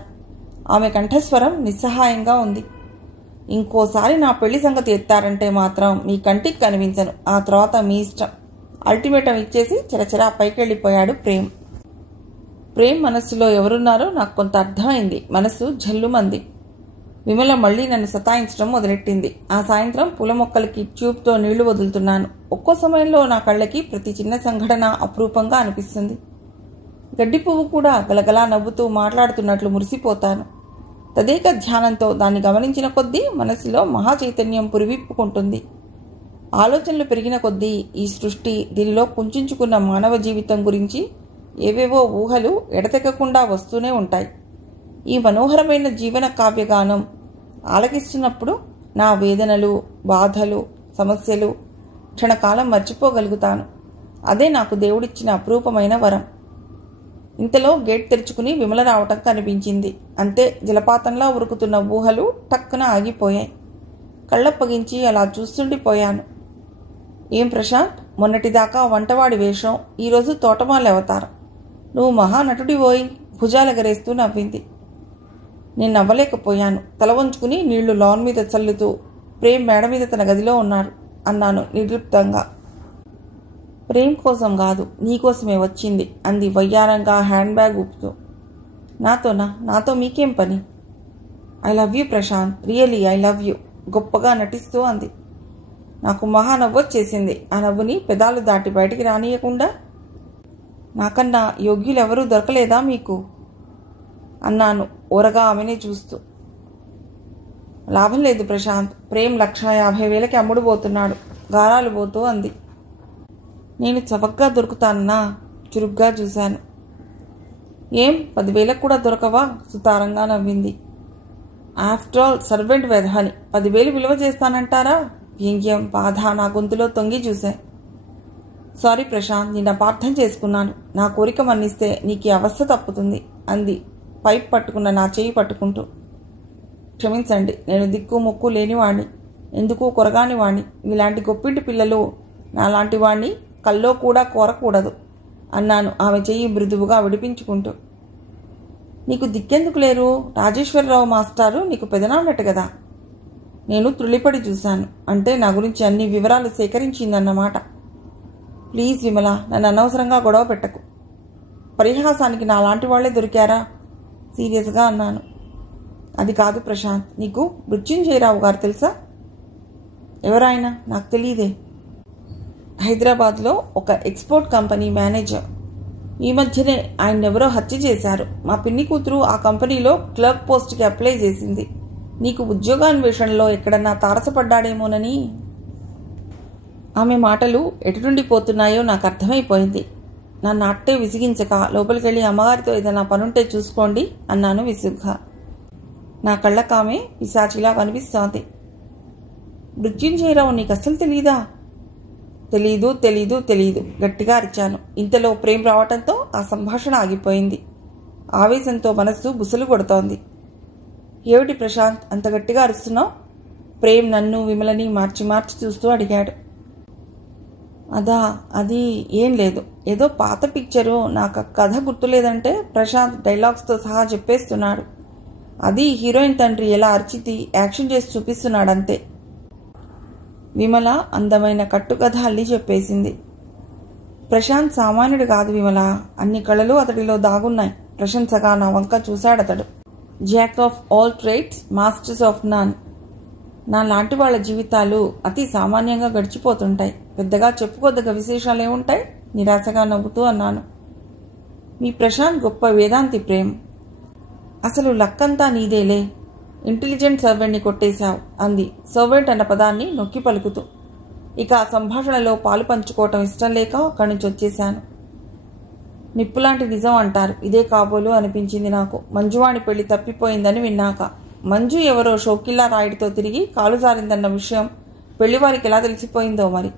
ఆమె కంఠస్వరం నిస్సహాయంగా ఉంది. ఇంకోసారి నా పెళ్లి సంగతి ఎత్తారంటే మాత్రం మీ కంటికి కనిపించను. ఆ తర్వాత మీ ఇష్టం. అల్టిమేటం ఇచ్చేసి చరచరా పైకెళ్ళిపోయాడు ప్రేమ్. ప్రేమ్ మనస్సులో ఎవరున్నారో నాకు కొంత అర్థమైంది. మనస్సు జల్లుమంది. విమల మళ్లీ నన్ను సతాయించడం మొదలెట్టింది. ఆ సాయంత్రం పూల మొక్కలకి ట్యూబ్తో నీళ్లు వదులుతున్నాను. ఒక్కో సమయంలో నా కళ్ళకి ప్రతి చిన్న సంఘటన అపురూపంగా అనిపిస్తుంది. గడ్డి పువ్వు కూడా గలగలా నవ్వుతూ మాట్లాడుతున్నట్లు మురిసిపోతాను. తదేక ధ్యానంతో దాన్ని గమనించిన కొద్దీ మనసులో మహాచైతన్యం పురివిప్పుకుంటుంది. ఆలోచనలు పెరిగిన కొద్దీ ఈ సృష్టి, దీనిలో కుంచుకున్న మానవ జీవితం గురించి ఏవేవో ఊహలు ఎడతెగకుండా వస్తూనే ఉంటాయి. ఈ మనోహరమైన జీవన కావ్యగానం ఆలకిస్తున్నప్పుడు నా వేదనలు, బాధలు, సమస్యలు క్షణకాలం మర్చిపోగలుగుతాను. అదే నాకు దేవుడిచ్చిన అపురూపమైన వరం. ఇంతలో గేట్ తెరుచుకుని విమల రావటం కనిపించింది. అంతే, జలపాతంలా ఉరుకుతున్న ఊహలు టక్కున ఆగిపోయాయి. కళ్ళప్పగించి అలా చూస్తుండిపోయాను. ఏం ప్రశాంత్, మొన్నటిదాకా వంటవాడి వేషం, ఈరోజు తోటమాలి అవతారం. నువ్వు మహానటుడివోయి, భుజాలెగరేస్తూ నవ్వింది. నేను నవ్వలేకపోయాను. తల వంచుకుని నీళ్లు లాన్ మీద చల్లుతూ ప్రేమ్ మేడ మీద తన గదిలో ఉన్నారు అన్నాను నిర్లిప్తంగా. ప్రేమ్ కోసం కాదు, నీకోసమే వచ్చింది అంది వయ్యారంగా హ్యాండ్ బ్యాగ్ ఊపుతూ. నాతోనా? నాతో మీకేం పని? I love you Prashant, really I love you గొప్పగా నటిస్తూ అంది. నాకు మహా నవ్వొచ్చేసింది. ఆ నవ్వుని పెదాలు దాటి బయటికి రానియకుండా. నాకన్నా యోగ్యులెవరూ దొరకలేదా మీకు అన్నాను ఊరగా ఆమెనే చూస్తూ. లాభం లేదు ప్రశాంత్, ప్రేమ్ 1,50,000కి అమ్ముడుపోతున్నాడు గారాలు పోతూ అంది. నేను చవకగా దొరుకుతానన్నా? చురుగ్గా చూశాను. ఏం 10,000కు కూడా దొరకవా? సుతారంగా నవ్వింది. ఆఫ్టర్ ఆల్ సర్వెంట్ వెధని 10,000 విలువ చేస్తానంటారా? వ్యంగ్యం, బాధ నా గొంతులో తొంగి చూశాయి. సారీ ప్రశాంత్, నేను అపార్థం చేసుకున్నాను. నా కోరిక మన్నిస్తే నీకు ఈ అవస్థ తప్పుతుంది అంది పైప్ పట్టుకున్న నా చేయి పట్టుకుంటూ. క్షమించండి, నేను దిక్కు ముక్కు లేనివాణ్ణి, ఎందుకు కొరగాని వాణ్ణి. ఇలాంటి గొప్పింటి పిల్లలు నాలాంటి వాణ్ణి కల్లో కూడా కోరకూడదు అన్నాను ఆమె చెయ్యి మృదువుగా విడిపించుకుంటూ. నీకు దిక్కెందుకు లేరు? రాజేశ్వరరావు మాస్టారు నీకు పెదనాన్నట్టు కదా. నేను త్రుళ్ళిపడి చూశాను. అంటే నా గురించి అన్ని వివరాలు సేకరించిందన్నమాట. ప్లీజ్ విమల, నన్ను అనవసరంగా గొడవ పెట్టకు. పరిహాసానికి నాలాంటి వాళ్లే దొరికారా? సీరియస్గా అన్నాను. అది కాదు ప్రశాంత్, నీకు మృత్యుంజయరావు గారు తెలుసా? ఎవరాయన? నాకు తెలియదే. హైదరాబాద్లో ఒక ఎక్స్పోర్ట్ కంపెనీ మేనేజర్. ఈ మధ్యనే ఆయన్నెవరో హత్య చేశారు. మా పిన్ని కూతురు ఆ కంపెనీలో క్లర్క్ పోస్ట్కి అప్లై చేసింది. నీకు ఉద్యోగాన్వేషణలో ఎక్కడన్నా తారసపడ్డాడేమోనని. ఆమె మాటలు ఎటునుండిపోతున్నాయో నాకు అర్థమైపోయింది. నన్ను అట్టే విసిగించక లోపలికెళ్ళి అమ్మగారితో ఏదైనా పనుంటే చూసుకోండి అన్నాను విసుగ్గా. నా కళ్ళకామె పిశాచిలా కనిపిస్తోంది. మృత్యుంజయరావు నీకు అస్సలు తెలీదా? తెలీదు తెలీదు తెలీదు గట్టిగా అరిచాను. ఇంతలో ప్రేమ్ రావటంతో ఆ సంభాషణ ఆగిపోయింది. ఆవేశంతో మనస్సు బుసలు కొడుతోంది. ఏమిటి ప్రశాంత్ అంత గట్టిగా అరుస్తున్నావు? ప్రేమ్ నన్ను విమలని మార్చి మార్చి చూస్తూ అడిగాడు. అది ఏం లేదు, ఏదో పాత పిక్చరు, నాకు కథ గుర్తులేదంటే ప్రశాంత్ డైలాగ్స్తో సహా చెప్పేస్తున్నాడు. అది హీరోయిన్ తండ్రి ఎలా అరిచితి యాక్షన్ చేసి చూపిస్తున్నాడంతే. విమల అందమైన కట్టుకథ అల్లి చెప్పేసింది. ప్రశాంత్ సామాన్యుడు కాదు విమల, అన్ని కళలు అతడిలో దాగున్నాయి. ప్రశంసగా నా వంక చూశాడతడు. Jack of all trades masters of none. నా లాంటి వాళ్ళ జీవితాలు అతి సామాన్యంగా గడిచిపోతుంటాయి. పెద్దగా చెప్పుకోదగ్గ విశేషాలేముంటాయి? నిరాశగా నవ్వుతూ అన్నాను. మీ ప్రశాంత్ గొప్ప వేదాంతి ప్రేమ్. అసలు లక్కంతా నీదేలే. ఇంటెలిజెంట్ సర్వెంట్ని కొట్టేశావు అంది సర్వెంట్ అన్న పదాన్ని నొక్కి పలుకుతూ. ఇక ఆ సంభాషణలో పాలు పంచుకోవటం ఇష్టం లేక అక్కడి నుంచి వచ్చేశాను. నిప్పులాంటి నిజం అంటారు, ఇదే కాబోలు అనిపించింది నాకు మంజువాణి పెళ్లి తప్పిపోయిందని విన్నాక. మంజు ఎవరో షోకిల్లా రాయుడితో తిరిగి కాలు జారిందన్న విషయం పెళ్లివారికి ఎలా తెలిసిపోయిందో మరి.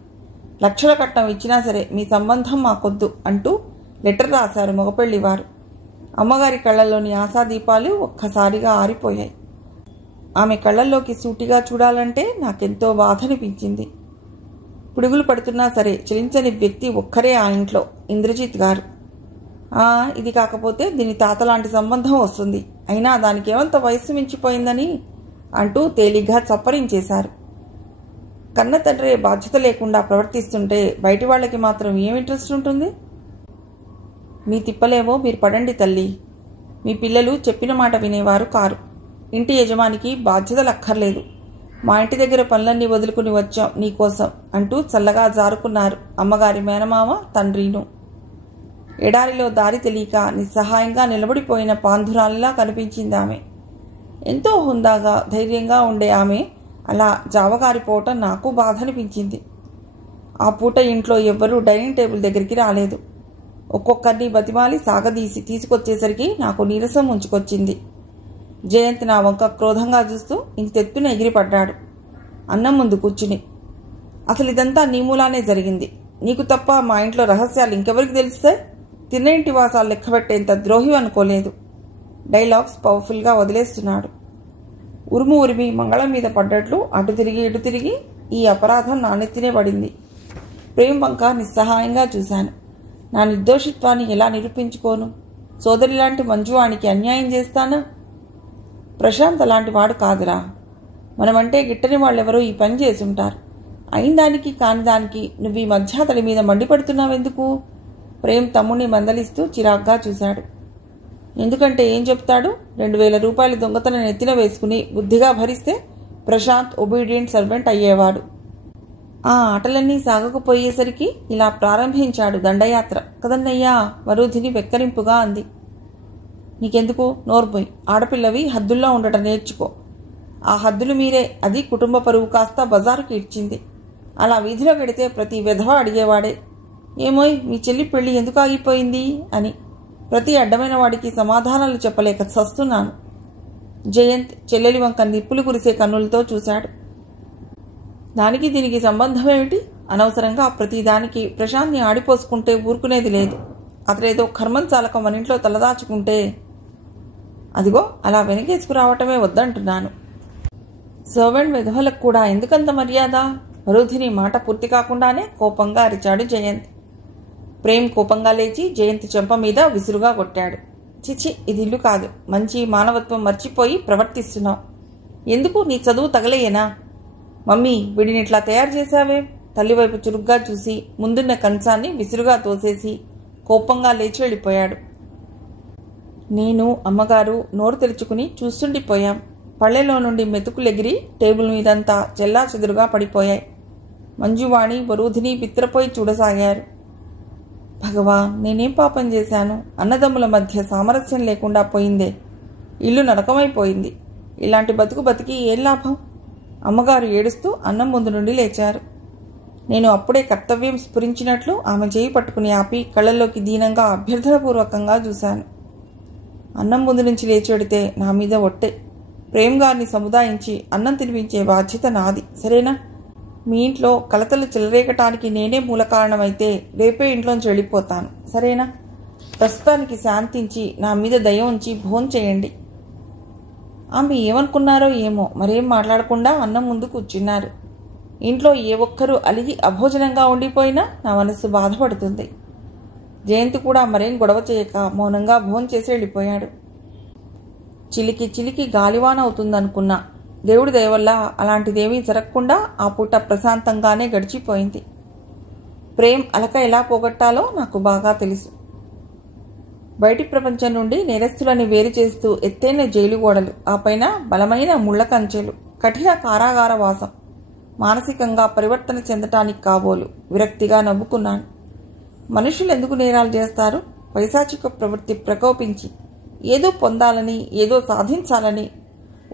లక్షల కట్నం ఇచ్చినా సరే మీ సంబంధం మాకొద్దు అంటూ లెటర్ రాశారు మగపెళ్లివారు. అమ్మగారి కళ్ళల్లోని ఆశాదీపాలు ఒక్కసారిగా ఆరిపోయాయి. ఆమె కళ్ళల్లోకి సూటిగా చూడాలంటే నాకెంతో బాధనిపించింది. పిడుగులు పడుతున్నా సరే చలించని వ్యక్తి ఒక్కరే ఆ ఇంట్లో, ఇంద్రజిత్ గారు. ఇది కాకపోతే దీని తాతలాంటి సంబంధం వస్తుంది, అయినా దానికేమంత వయస్సు మించిపోయిందని అంటూ తేలిగ్గా చప్పరించేశారు. కన్న తండ్రి బాధ్యత లేకుండా ప్రవర్తిస్తుంటే బయటి వాళ్ళకి మాత్రం ఏం ఇంట్రెస్ట్ ఉంటుంది? మీ తిప్పలేమో మీరు పడండి తల్లి. మీ పిల్లలు చెప్పిన మాట వినేవారు కారు. ఇంటి యజమానికి బాధ్యతలు అక్కర్లేదు. మా ఇంటి దగ్గర పనులన్నీ వదులుకుని వచ్చాం నీకోసం అంటూ చల్లగా జారుకున్నారు అమ్మగారి మేనమామ తండ్రిను. ఎడారిలో దారి తెలియక నిస్సహాయంగా నిలబడిపోయిన పాంధురాలిలా కనిపించింది ఆమె. ఎంతో హుందాగా ధైర్యంగా ఉండే ఆమె అలా జావగారిపోవటం నాకు బాధనిపించింది. ఆ పూట ఇంట్లో ఎవ్వరూ డైనింగ్ టేబుల్ దగ్గరికి రాలేదు. ఒక్కొక్కరిని బతిమాలి సాగదీసి తీసుకొచ్చేసరికి నాకు నీరసం ఉంచుకొచ్చింది. జయంత్ నా వంక క్రోధంగా చూస్తూ ఇంతెత్తున ఎగిరిపడ్డాడు అన్నం ముందు కూర్చుని. అసలు ఇదంతా నీ మూలానే జరిగింది. నీకు తప్ప మా ఇంట్లో రహస్యాలు ఇంకెవరికి తెలుస్తాయి? తిన్న ఇంటి వాసాలు లెక్కబెట్టేంత ద్రోహి అనుకోలేదు. డైలాగ్స్ పవర్ఫుల్గా వదిలేస్తున్నాడు. ఉరుము ఉరిమి మంగళం మీద పడ్డట్లు అటు తిరిగి ఇటు తిరిగి ఈ అపరాధం నా నెత్తినే పడింది. ప్రేమ్ వంక నిస్సహాయంగా చూశాను. నా నిర్దోషిత్వాన్ని ఎలా నిరూపించుకోను? సోదరిలాంటి మంజువానికి అన్యాయం చేస్తానా? ప్రశాంత్ అలాంటి వాడు కాదురా. మనమంటే గిట్టని వాళ్ళెవరో ఈ పని చేసుంటారు. అయిన దానికి కాని దానికి నువ్వు ఈ మధ్య అతడి మీద మండిపడుతున్నావెందుకు? ప్రేమ్ తమ్ముడిని మందలిస్తూ చిరాగ్గా చూశాడు. ఎందుకంటే ఏం చెప్తాడు? 2000 రూపాయలు దొంగతనం నెత్తిన వేసుకుని బుద్ధిగా భరిస్తే ప్రశాంత్ ఒబీడియంట్ సర్వెంట్ అయ్యేవాడు. ఆ ఆటలన్నీ సాగకపోయేసరికి ఇలా ప్రారంభించాడు దండయాత్ర కదన్నయ్యా. వరుధిని వెక్కరింపుగా అంది. నీకెందుకు? నోర్బోయ్. ఆడపిల్లవి హద్దుల్లో ఉండటం నేర్చుకో. ఆ హద్దులు మీరే అది కుటుంబ పరువు కాస్త బజారుకి ఇచ్చింది. అలా వీధిలో పెడితే ప్రతి విధవ అడిగేవాడే, ఏమోయ్ మీ చెల్లి పెళ్లి ఎందుకు ఆగిపోయింది అని. ప్రతి అడ్డమైన వాడికి సమాధానాలు చెప్పలేక చస్తున్నాను. జయంత్ చెల్లెలి వంక నిప్పులు కురిసే కన్నులతో చూశాడు. దానికి దీనికి సంబంధమేమిటి? అనవసరంగా ప్రతిదానికి ప్రశాంత్ని ఆడిపోసుకుంటే ఊరుకునేది లేదు. అతడేదో కర్మం చాలక మన ఇంట్లో తలదాచుకుంటే అదిగో అలా వెనకేసుకురావటమే వద్దంటున్నాను. సర్వెంట్ విధవలకు కూడా ఎందుకంత మర్యాద? వరుధిని మాట పూర్తి కాకుండానే కోపంగా అరిచాడు జయంత్. ప్రేమ్ కోపంగా లేచి జయంత్ చెంప మీద విసురుగా కొట్టాడు. చిచి, ఇది ఇల్లు కాదు. మంచి మానవత్వం మర్చిపోయి ప్రవర్తిస్తున్నావు. ఎందుకు నీ చదువు తగలేయేనా? మమ్మీ వీడిని ఇట్లా తయారు చేశావే? తల్లివైపు చురుగ్గా చూసి ముందున్న కంచాన్ని విసురుగా తోసేసి కోపంగా లేచి వెళ్ళిపోయాడు. నేను అమ్మగారు నోరు తెరుచుకుని చూస్తుండిపోయాం. పళ్ళెలో నుండి మెతుకులెగిరి టేబుల్ మీదంతా చెల్లా చెదురుగా పడిపోయాయి. మంజువాణి వరుధిని బిత్రపోయి చూడసాగారు. భగవాన్, నేనేం పాపం చేశాను? అన్నదమ్ముల మధ్య సామరస్యం లేకుండా పోయిందే. ఇల్లు నరకమైపోయింది. ఇలాంటి బతుకు బతికి ఏం లాభం? అమ్మగారు ఏడుస్తూ అన్నం ముందు నుండి లేచారు. నేను అప్పుడే కర్తవ్యం స్ఫురించినట్లు ఆమె చేయి పట్టుకుని ఆపి కళ్ళల్లోకి దీనంగా అభ్యర్థనపూర్వకంగా చూశాను. అన్నం ముందు నుంచి లేచి వెడితే నా మీద ఒట్టే. ప్రేమ్ గారిని సముదాయించి అన్నం తినిపించే బాధ్యత నాది, సరేనా? మీ ఇంట్లో కలతలు చెలరేగటానికి నేనే మూల కారణమైతే రేపే ఇంట్లోంచి వెళ్ళిపోతాను, సరేనా? ప్రస్తుతానికి శాంతించి నా మీద దయ ఉంచి భోంచేయండి. ఆమె ఏమనుకున్నారో ఏమో మరేం మాట్లాడకుండా అన్నం ముందు కూర్చున్నారు. ఇంట్లో ఏ ఒక్కరూ అలిగి అభోజనంగా ఉండిపోయినా నా మనస్సు బాధపడుతుంది. జయంతి కూడా మరేం గొడవ చేయక మౌనంగా భోంచేసి వెళ్ళిపోయాడు. చిలికి చిలికి గాలివాన అవుతుందనుకున్నా. దేవుడి దయవల్ల అలాంటిదేమీ జరగకుండా ఆ పూట ప్రశాంతంగానే గడిచిపోయింది. ప్రేమ్ అలక ఎలా పోగొట్టాలో నాకు బాగా తెలుసు. బయటి ప్రపంచం నుండి నేరస్తులని వేరు చేస్తూ ఎత్తైన జైలు గోడలు, ఆ పైన బలమైన ముళ్ల కంచెలు, కఠిన కారాగార వాసం. మానసికంగా పరివర్తన చెందటానికి కాబోలు. విరక్తిగా నవ్వుకున్నాను. మనుషులు ఎందుకు నేరాలు చేస్తారు? పైశాచిక ప్రవృత్తి ప్రకోపించి ఏదో పొందాలని, ఏదో సాధించాలని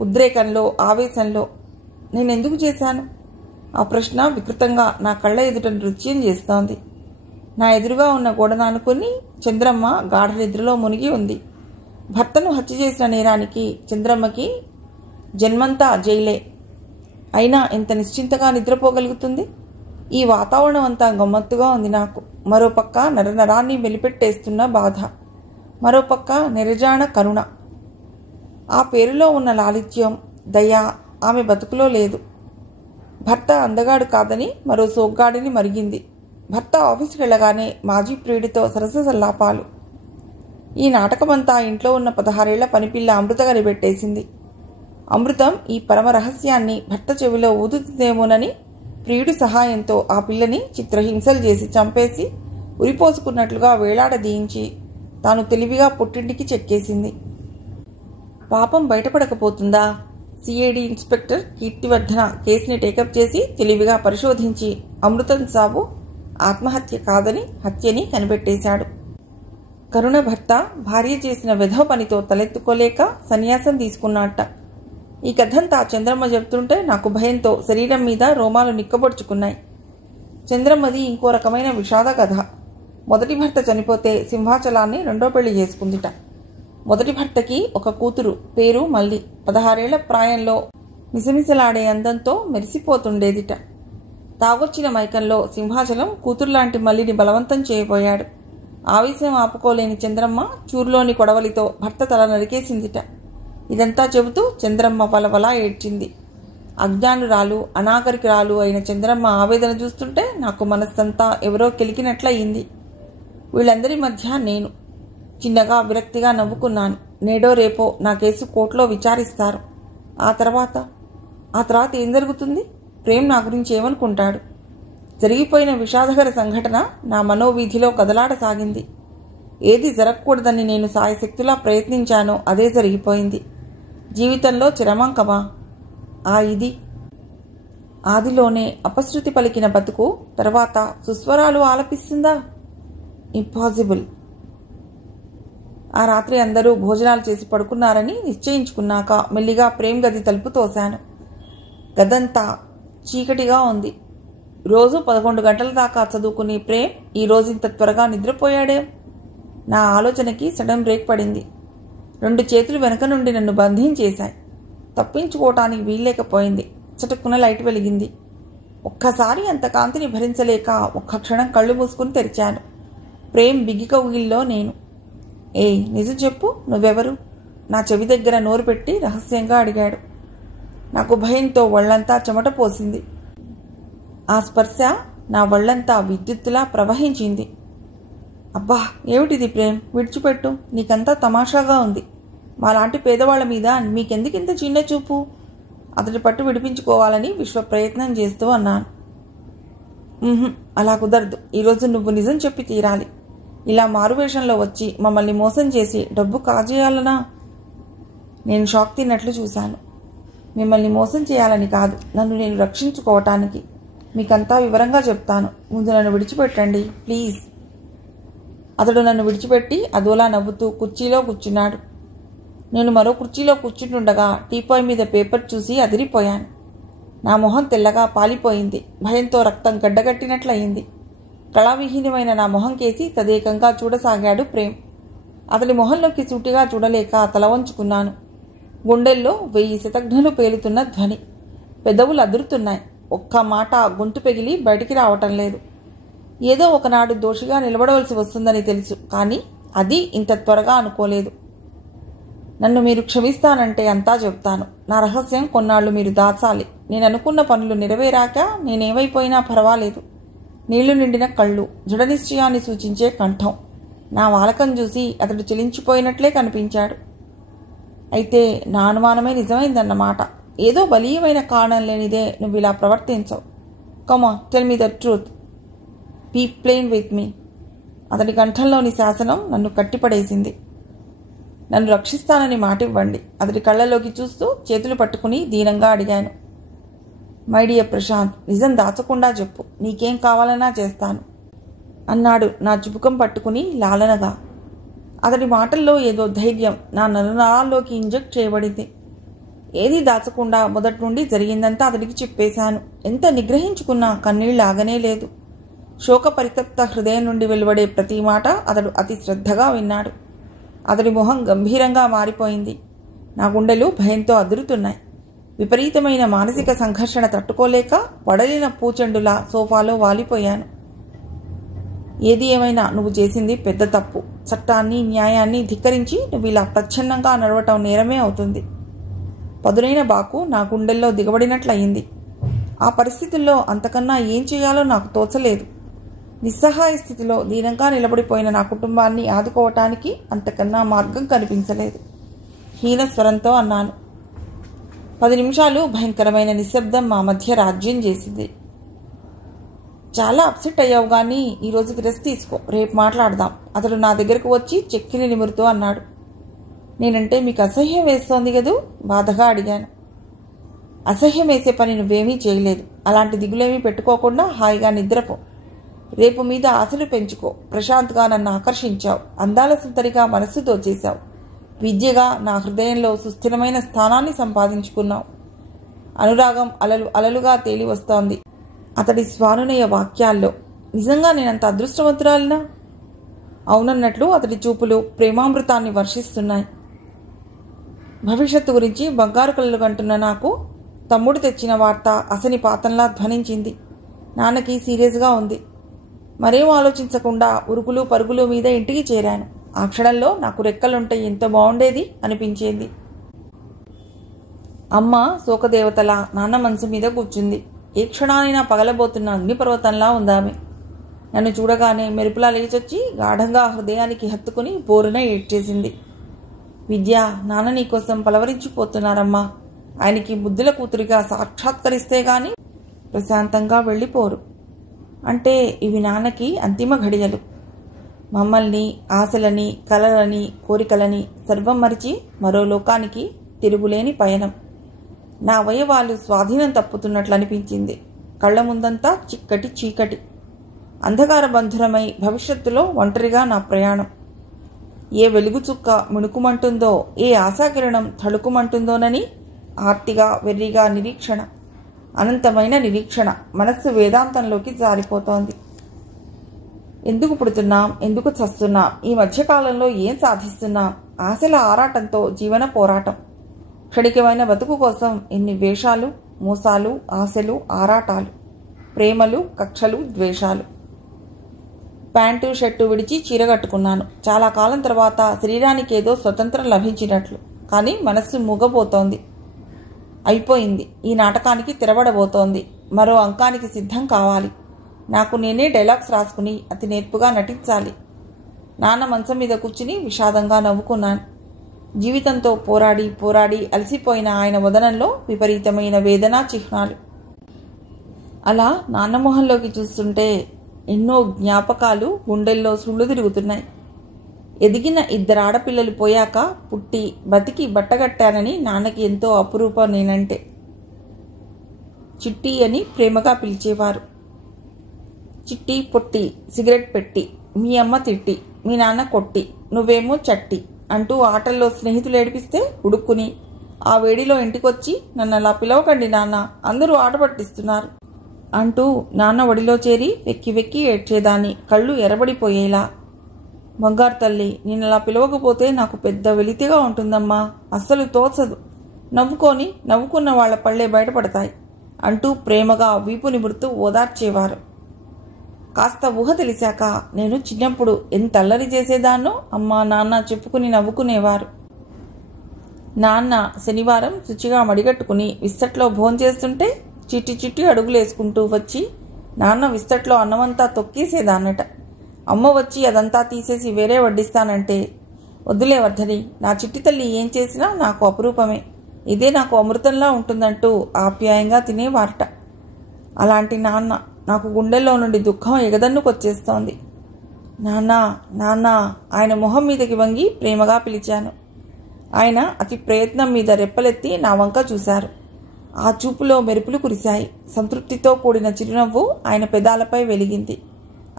ఉద్రేకంలో, ఆవేశంలో నేనెందుకు చేశాను? ఆ ప్రశ్న వికృతంగా నా కళ్ళ ఎదుట నృత్యం చేస్తోంది. నా ఎదురుగా ఉన్న గోడను ఆనుకుని చంద్రమ్మ గాఢ నిద్రలో మునిగి ఉంది. భర్తను హత్య చేసిన నేరానికి చంద్రమ్మకి జన్మంతా జైలే. అయినా ఎంత నిశ్చింతగా నిద్రపోగలుగుతుంది? ఈ వాతావరణం అంతా గమ్మత్తుగా ఉంది నాకు. మరోపక్క నరనరాన్ని వెలిపెట్టేస్తున్న బాధ, మరోపక్క నిరజాణ కరుణ. ఆ పేరులో ఉన్న లాలిత్యం, దయ ఆమె బతుకులో లేదు. భర్త అందగాడు కాదని మరో సోగ్గాడిని మరిగింది. భర్త ఆఫీసుకు వెళ్ళగానే మాజీ ప్రియుడితో సరస సల్లాపాలు. ఈ నాటకమంతా ఇంట్లో ఉన్న 16 ఏళ్ల పనిపిల్ల అమృత కనిపెట్టేసింది. అమృతం ఈ పరమ రహస్యాన్ని భర్త చెవిలో ఊదుతుందేమోనని ప్రియుడి సహాయంతో ఆ పిల్లని చిత్రహింసలు చేసి చంపేసి ఉరిపోసుకున్నట్లుగా వేలాడదీయించి తాను తెలివిగా పుట్టింటికి చెక్కేసింది. పాపం బయటపడకపోతుందా? సిఐడి ఇన్స్పెక్టర్ కీర్తివర్ధన కేసుని టేకప్ చేసి తెలివిగా పరిశోధించి అమృతం సాబు ఆత్మహత్య కాదని హత్యని కనిపెట్టేశాడు. కరుణ భర్త భార్య చేసిన వెధవ పనితో తలెత్తుకోలేక సన్యాసం తీసుకున్నట్ట. ఈ కథంతా చంద్రమ్మ చెప్తుంటే నాకు భయంతో శరీరం మీద రోమాలు నిక్కబొడుచుకున్నాయి. చంద్రమ్మది ఇంకో రకమైన విషాద కథ. మొదటి భర్త చనిపోతే సింహాచలాన్ని రెండో పెళ్లి చేసుకుందిట. మొదటి భర్తకి ఒక కూతురు, పేరు మల్లి. 16 ఏళ్ల ప్రాయంలో మిసమిసలాడే అందంతో మెరిసిపోతుండేదిట. తాగొచ్చిన మైకంలో సింహాచలం కూతురులాంటి మల్లిని బలవంతం చేయబోయాడు. ఆవేశం ఆపుకోలేని చంద్రమ్మ చూరులోని కొడవలితో భర్త తల నరికేసిందిట. ఇదంతా చెబుతూ చంద్రమ్మ వలవలా ఏడ్చింది. అజ్ఞానురాలు, అనాగరికురాలు అయిన చంద్రమ్మ ఆవేదన చూస్తుంటే నాకు మనస్సంతా ఎవరో కెలికినట్లయింది. వీళ్ళందరి మధ్య నేను చిన్నగా విరక్తిగా నవ్వుకున్నాను. నేడో రేపో నా కేసు కోర్టులో విచారిస్తారు. ఆ తర్వాత ఏం జరుగుతుంది? ప్రేమ్ నా గురించి ఏమనుకుంటాడు? జరిగిపోయిన విషాదకర సంఘటన నా మనోవీధిలో కదలాడసాగింది. ఏది జరగకూడదని నేను సాయశక్తులా ప్రయత్నించానో అదే జరిగిపోయింది. జీవితంలో చిరమాంకమా? ఆదిలోనే అపశృతి పలికిన బతుకు తర్వాత సుస్వరాలు ఆలపిస్తుందా? ఇంపాసిబుల్. ఆ రాత్రి అందరూ భోజనాలు చేసి పడుకున్నారని నిశ్చయించుకున్నాక మెల్లిగా ప్రేమ్ గది తలుపు తోశాను. గదంతా చీకటిగా ఉంది. రోజు 11 గంటల దాకా చదువుకునే ప్రేమ్ ఈ రోజు ఇంత త్వరగా నిద్రపోయాడే? నా ఆలోచనకి సడన్ బ్రేక్ పడింది. 2 చేతులు వెనక నుండి నన్ను బంధించేశాయి. తప్పించుకోవటానికి వీల్లేకపోయింది. చటుక్కున లైట్ వెలిగింది. ఒక్కసారి అంత కాంతిని భరించలేక ఒక్క క్షణం కళ్ళు మూసుకుని తెరిచాను. ప్రేమ్ బిగ్గి కౌగిల్లో నేను. ఏయ్, నిజం చెప్పు, నువ్వెవరు? నా చెవి దగ్గర నోరు పెట్టి రహస్యంగా అడిగాడు. నాకు భయంతో ఒళ్లంతా చెమట పోసింది. ఆ స్పర్శ నా ఒళ్లంతా విద్యుత్తులా ప్రవహించింది. అబ్బా, ఏమిటిది ప్రేమ్? విడిచిపెట్టు. నీకంతా తమాషాగా ఉంది. మాలాంటి పేదవాళ్ల మీద మీకెందుకింత చిన్న చూపు? అతడి పట్టు విడిపించుకోవాలని విశ్వ ప్రయత్నం చేస్తూ అన్నాను. అలా కుదరదు. ఈరోజు నువ్వు నిజం చెప్పి తీరాలి. ఇలా మారువేషంలో వచ్చి మమ్మల్ని మోసం చేసి డబ్బు కాజేయాలనా? నేను షాక్ తిన్నట్లు చూశాను. మిమ్మల్ని మోసం చేయాలని కాదు, నన్ను నేను రక్షించుకోవటానికి. మీకంతా వివరంగా చెప్తాను. ముందు నన్ను విడిచిపెట్టండి ప్లీజ్. అతడు నన్ను విడిచిపెట్టి అదోలా నవ్వుతూ కుర్చీలో కూర్చున్నాడు. నేను మరో కుర్చీలో కూర్చుంటుండగా టీపాయ్ మీద పేపర్ చూసి అదిరిపోయాను. నా మొహం తెల్లగా పాలిపోయింది. భయంతో రక్తం గడ్డగట్టినట్లయింది. కళావిహీనమైన నా మొహం కేసి తదేకంగా చూడసాగాడు ప్రేమ్. అతడి మొహంలోకి సూటిగా చూడలేక తల వంచుకున్నాను. గుండెల్లో 1000 శతఘ్నులు పేలుతున్న ధ్వని. పెదవులు అదురుతున్నాయి. ఒక్క మాట గొంతు పెగిలి బయటికి రావటం లేదు. ఏదో ఒకనాడు దోషిగా నిలబడవలసి వస్తుందని తెలుసు, కానీ అది ఇంత త్వరగా అనుకోలేదు. నన్ను మీరు క్షమిస్తానంటే అంతా చెప్తాను. నా రహస్యం కొన్నాళ్ళు మీరు దాచాలి. నేను అనుకున్న పనులు నెరవేరాక నేనేమైపోయినా పర్వాలేదు. నీళ్లు నిండిన కళ్ళు, దృఢనిశ్చయాన్ని సూచించే కంఠం. నా వాలకం చూసి అతడు చెలించిపోయినట్లే కనిపించాడు. అయితే నా అనుమానమే నిజమైందన్నమాట. ఏదో బలీయమైన కారణం లేనిదే నువ్వు ఇలా ప్రవర్తించవు. Come on, tell me the truth. Be plain with me. అతడి కంఠంలోని శాసనం నన్ను కట్టిపడేసింది. నన్ను రక్షిస్తానని మాటివ్వండి. అతడి కళ్ళలోకి చూస్తూ చేతులు పట్టుకుని దీనంగా అడిగాను. మై డియర్ ప్రశాంత్, నిజం దాచకుండా చెప్పు. నీకేం కావాలన్నా చేస్తాను అన్నాడు నా చుబుకం పట్టుకుని లాలనగా. అతడి మాటల్లో ఏదో ధైర్యం నా నరనరాల్లోకి ఇంజెక్ట్ చేయబడింది. ఏదీ దాచకుండా మొదటి నుండి జరిగిందంతా అతడికి చెప్పేశాను. ఎంత నిగ్రహించుకున్నా కన్నీళ్ళు ఆగనే లేదు. శోక పరితప్త హృదయం నుండి వెలువడే ప్రతి మాట అతడు అతి శ్రద్ధగా విన్నాడు. అతడి మొహం గంభీరంగా మారిపోయింది. నా గుండెలు భయంతో అదురుతున్నాయి. విపరీతమైన మానసిక సంఘర్షణ తట్టుకోలేక వడలిన పూచెండులా సోఫాలో వాలిపోయాను. ఏది ఏమైనా నువ్వు చేసింది పెద్ద తప్పు. చట్టాన్ని న్యాయాన్ని ధిక్కరించి నువ్వు ఇలా ప్రచ్ఛన్నంగా నడవటం నేరమే అవుతుంది. పదునైన బాకు నా గుండెల్లో దిగబడినట్లయింది. ఆ పరిస్థితుల్లో అంతకన్నా ఏం చేయాలో నాకు తోచలేదు. నిస్సహాయ స్థితిలో దీనంగా నిలబడిపోయిన నా కుటుంబాన్ని ఆదుకోవటానికి అంతకన్నా మార్గం కనిపించలేదు. హీనస్వరంతో అన్నాను. 10 నిమిషాలు భయంకరమైన నిశ్శబ్దం మా మధ్య రాజ్యం చేసింది. చాలా అప్సెట్ అయ్యావు కానీ ఈ రోజుకి రెస్ట్ తీసుకో, రేపు మాట్లాడదాం. అతడు నా దగ్గరకు వచ్చి చెక్కిలి నిమురుతూ అన్నాడు. నేనంటే మీకు అసహ్యం వేస్తోంది కదూ? బాధగా అడిగాను. అసహ్యం వేసే పని నువ్వేమీ చేయలేదు. అలాంటి దిగులేమీ పెట్టుకోకుండా హాయిగా నిద్రపో. రేపు మీద ఆశలు పెంచుకో. ప్రశాంత్గా నన్ను ఆకర్షించావు. అందాల సుందరిగా మనస్సు దోచేశావు. విద్యగా నా హృదయంలో సుస్థిరమైన స్థానాన్ని సంపాదించుకున్నావు. అనురాగం అలలు అలలుగా తేలి వస్తోంది అతడి స్వానునయ వాక్యాల్లో. నిజంగా నేనంత అదృష్టవంతురాలినా? అవునన్నట్లు అతడి చూపులు ప్రేమామృతాన్ని వర్షిస్తున్నాయి. భవిష్యత్తు గురించి బంగారు కలలు కంటున్న నాకు తమ్ముడు తెచ్చిన వార్త అసని పాతంలా ధ్వనించింది. నాన్నకి సీరియస్గా ఉంది. మరేం ఆలోచించకుండా ఉరుకులు పరుగులు మీద ఇంటికి చేరాను. ఆ క్షణంలో నాకు రెక్కలుంటే ఎంత బాగుండేది అనిపించేది. అమ్మ శోకదేవతలా నాన్న మనసు మీద కూర్చుంది. ఏ క్షణానైనా పగలబోతున్న అగ్నిపర్వతంలా ఉందామె. నన్ను చూడగానే మెరుపులా లేచొచ్చి గాఢంగా హృదయానికి హత్తుకుని బోరున ఏడ్చేసింది. విద్య, నాన్న నీకోసం పలవరించిపోతున్నారమ్మా. ఆయనకి బుద్ధుల కూతురిగా సాక్షాత్కరిస్తే గాని ప్రశాంతంగా వెళ్ళిపోరు. అంటే ఇవి నాన్నకి అంతిమ ఘడియలు. మమ్మల్ని, ఆశలని, కలలని, కోరికలని సర్వం మరిచి మరో లోకానికి తిరుగులేని పయనం. నా అవయవాలు స్వాధీనం తప్పుతున్నట్లు అనిపించింది. కళ్ల ముందంతా చిక్కటి చీకటి. అంధకార బంధురమై భవిష్యత్తులో ఒంటరిగా నా ప్రయాణం. ఏ వెలుగు చుక్క మిణుకుమంటుందో, ఏ ఆశాకిరణం తళుకుమంటుందోనని ఆర్తిగా వెర్రిగా నిరీక్షణ. అనంతమైన నిరీక్షణ. మనస్సు వేదాంతంలోకి జారిపోతోంది. ఎందుకు పుడుతున్నాం? ఎందుకు చస్తున్నాం? ఈ మధ్యకాలంలో ఏం సాధిస్తున్నాం? ఆశల ఆరాటంతో జీవన పోరాటం. క్షణికమైన బతుకు కోసం ఎన్ని వేషాలు, మోసాలు, ఆశలు, ఆరాటాలు, ప్రేమలు, కక్షలు, ద్వేషాలు. ప్యాంటు షర్టు విడిచి చీర కట్టుకున్నాను. చాలా కాలం తర్వాత శరీరానికి ఏదో స్వతంత్రం లభించినట్లు. కానీ మనస్సు మూగబోతోంది. అయిపోయింది. ఈ నాటకానికి తెరబడబోతోంది. మరో అంకానికి సిద్ధం కావాలి. నాకు నేనే డైలాగ్స్ రాసుకుని అతి నేర్పుగా నటించాలి. నాన్న మంచం మీద కూర్చుని విషాదంగా నవ్వుకున్నాను. జీవితంతో పోరాడి పోరాడి అలసిపోయిన ఆయన వదనంలో విపరీతమైన వేదనా చిహ్నాలు. అలా నాన్న మొహంలోకి చూస్తుంటే ఎన్నో జ్ఞాపకాలు గుండెల్లో సుళ్ళు తిరుగుతున్నాయి. ఎదిగిన 2 ఆడపిల్లలు పోయాక పుట్టి బతికి బట్టగట్టానని నాన్నకి ఎంతో అపురూపం నేనంటే. చిట్టి అని ప్రేమగా పిలిచేవారు. చిట్టి పొట్టి, సిగరెట్ పెట్టి, మీ అమ్మ తిట్టి, మీ నాన్న కొట్టి, నువ్వేమో చట్టి అంటూ ఆటల్లో స్నేహితులు ఏడిపిస్తే ఉడుక్కుని ఆ వేడిలో ఇంటికొచ్చి నన్ను అలా పిలవకండి నాన్న, అందరూ ఆట పట్టిస్తున్నారు అంటూ నాన్న ఒడిలో చేరి వెక్కి వెక్కి ఏడ్చేదాన్ని, కళ్ళు ఎర్రబడిపోయేలా. బంగారు తల్లి, నేను అలా పిలవకపోతే నాకు పెద్ద వెలితిగా ఉంటుందమ్మా. అస్సలు తోచదు. నవ్వుకున్న వాళ్ల పళ్ళే బయటపడతాయి అంటూ ప్రేమగా వీపు నిమురుతూ ఓదార్చేవారు. కాస్త ఊహ తెలిసాక నేను చిన్నప్పుడు ఎంత అల్లరి చేసేదాన్నో అమ్మా నాన్న చెప్పుకుని నవ్వుకునేవారు. నాన్న శనివారం శుచిగా మడిగట్టుకుని విస్తట్లో భోంచేస్తుంటే చిట్టి చిట్టి అడుగులేసుకుంటూ వచ్చి నాన్న విస్తట్లో అన్నమంతా తొక్కేసేదాన్నట. అమ్మ వచ్చి అదంతా తీసేసి వేరే వడ్డిస్తానంటే, వద్దులే వర్ధని, నా చిట్టి తల్లి ఏం చేసినా నాకు అపురూపమే, ఇదే నాకు అమృతంలా ఉంటుందంటూ ఆప్యాయంగా తినేవారట. అలాంటి నాన్న నాకు గుండెల్లో నుండి దుఃఖం ఎగదన్నుకొచ్చేస్తోంది. నాన్న నాన్న ఆయన మొహం మీదకి వంగి ప్రేమగా పిలిచాను. ఆయన అతి ప్రయత్నం మీద రెప్పలెత్తి నా వంక చూశారు. ఆ చూపులో మెరుపులు కురిశాయి. సంతృప్తితో కూడిన చిరునవ్వు ఆయన పెదాలపై వెలిగింది.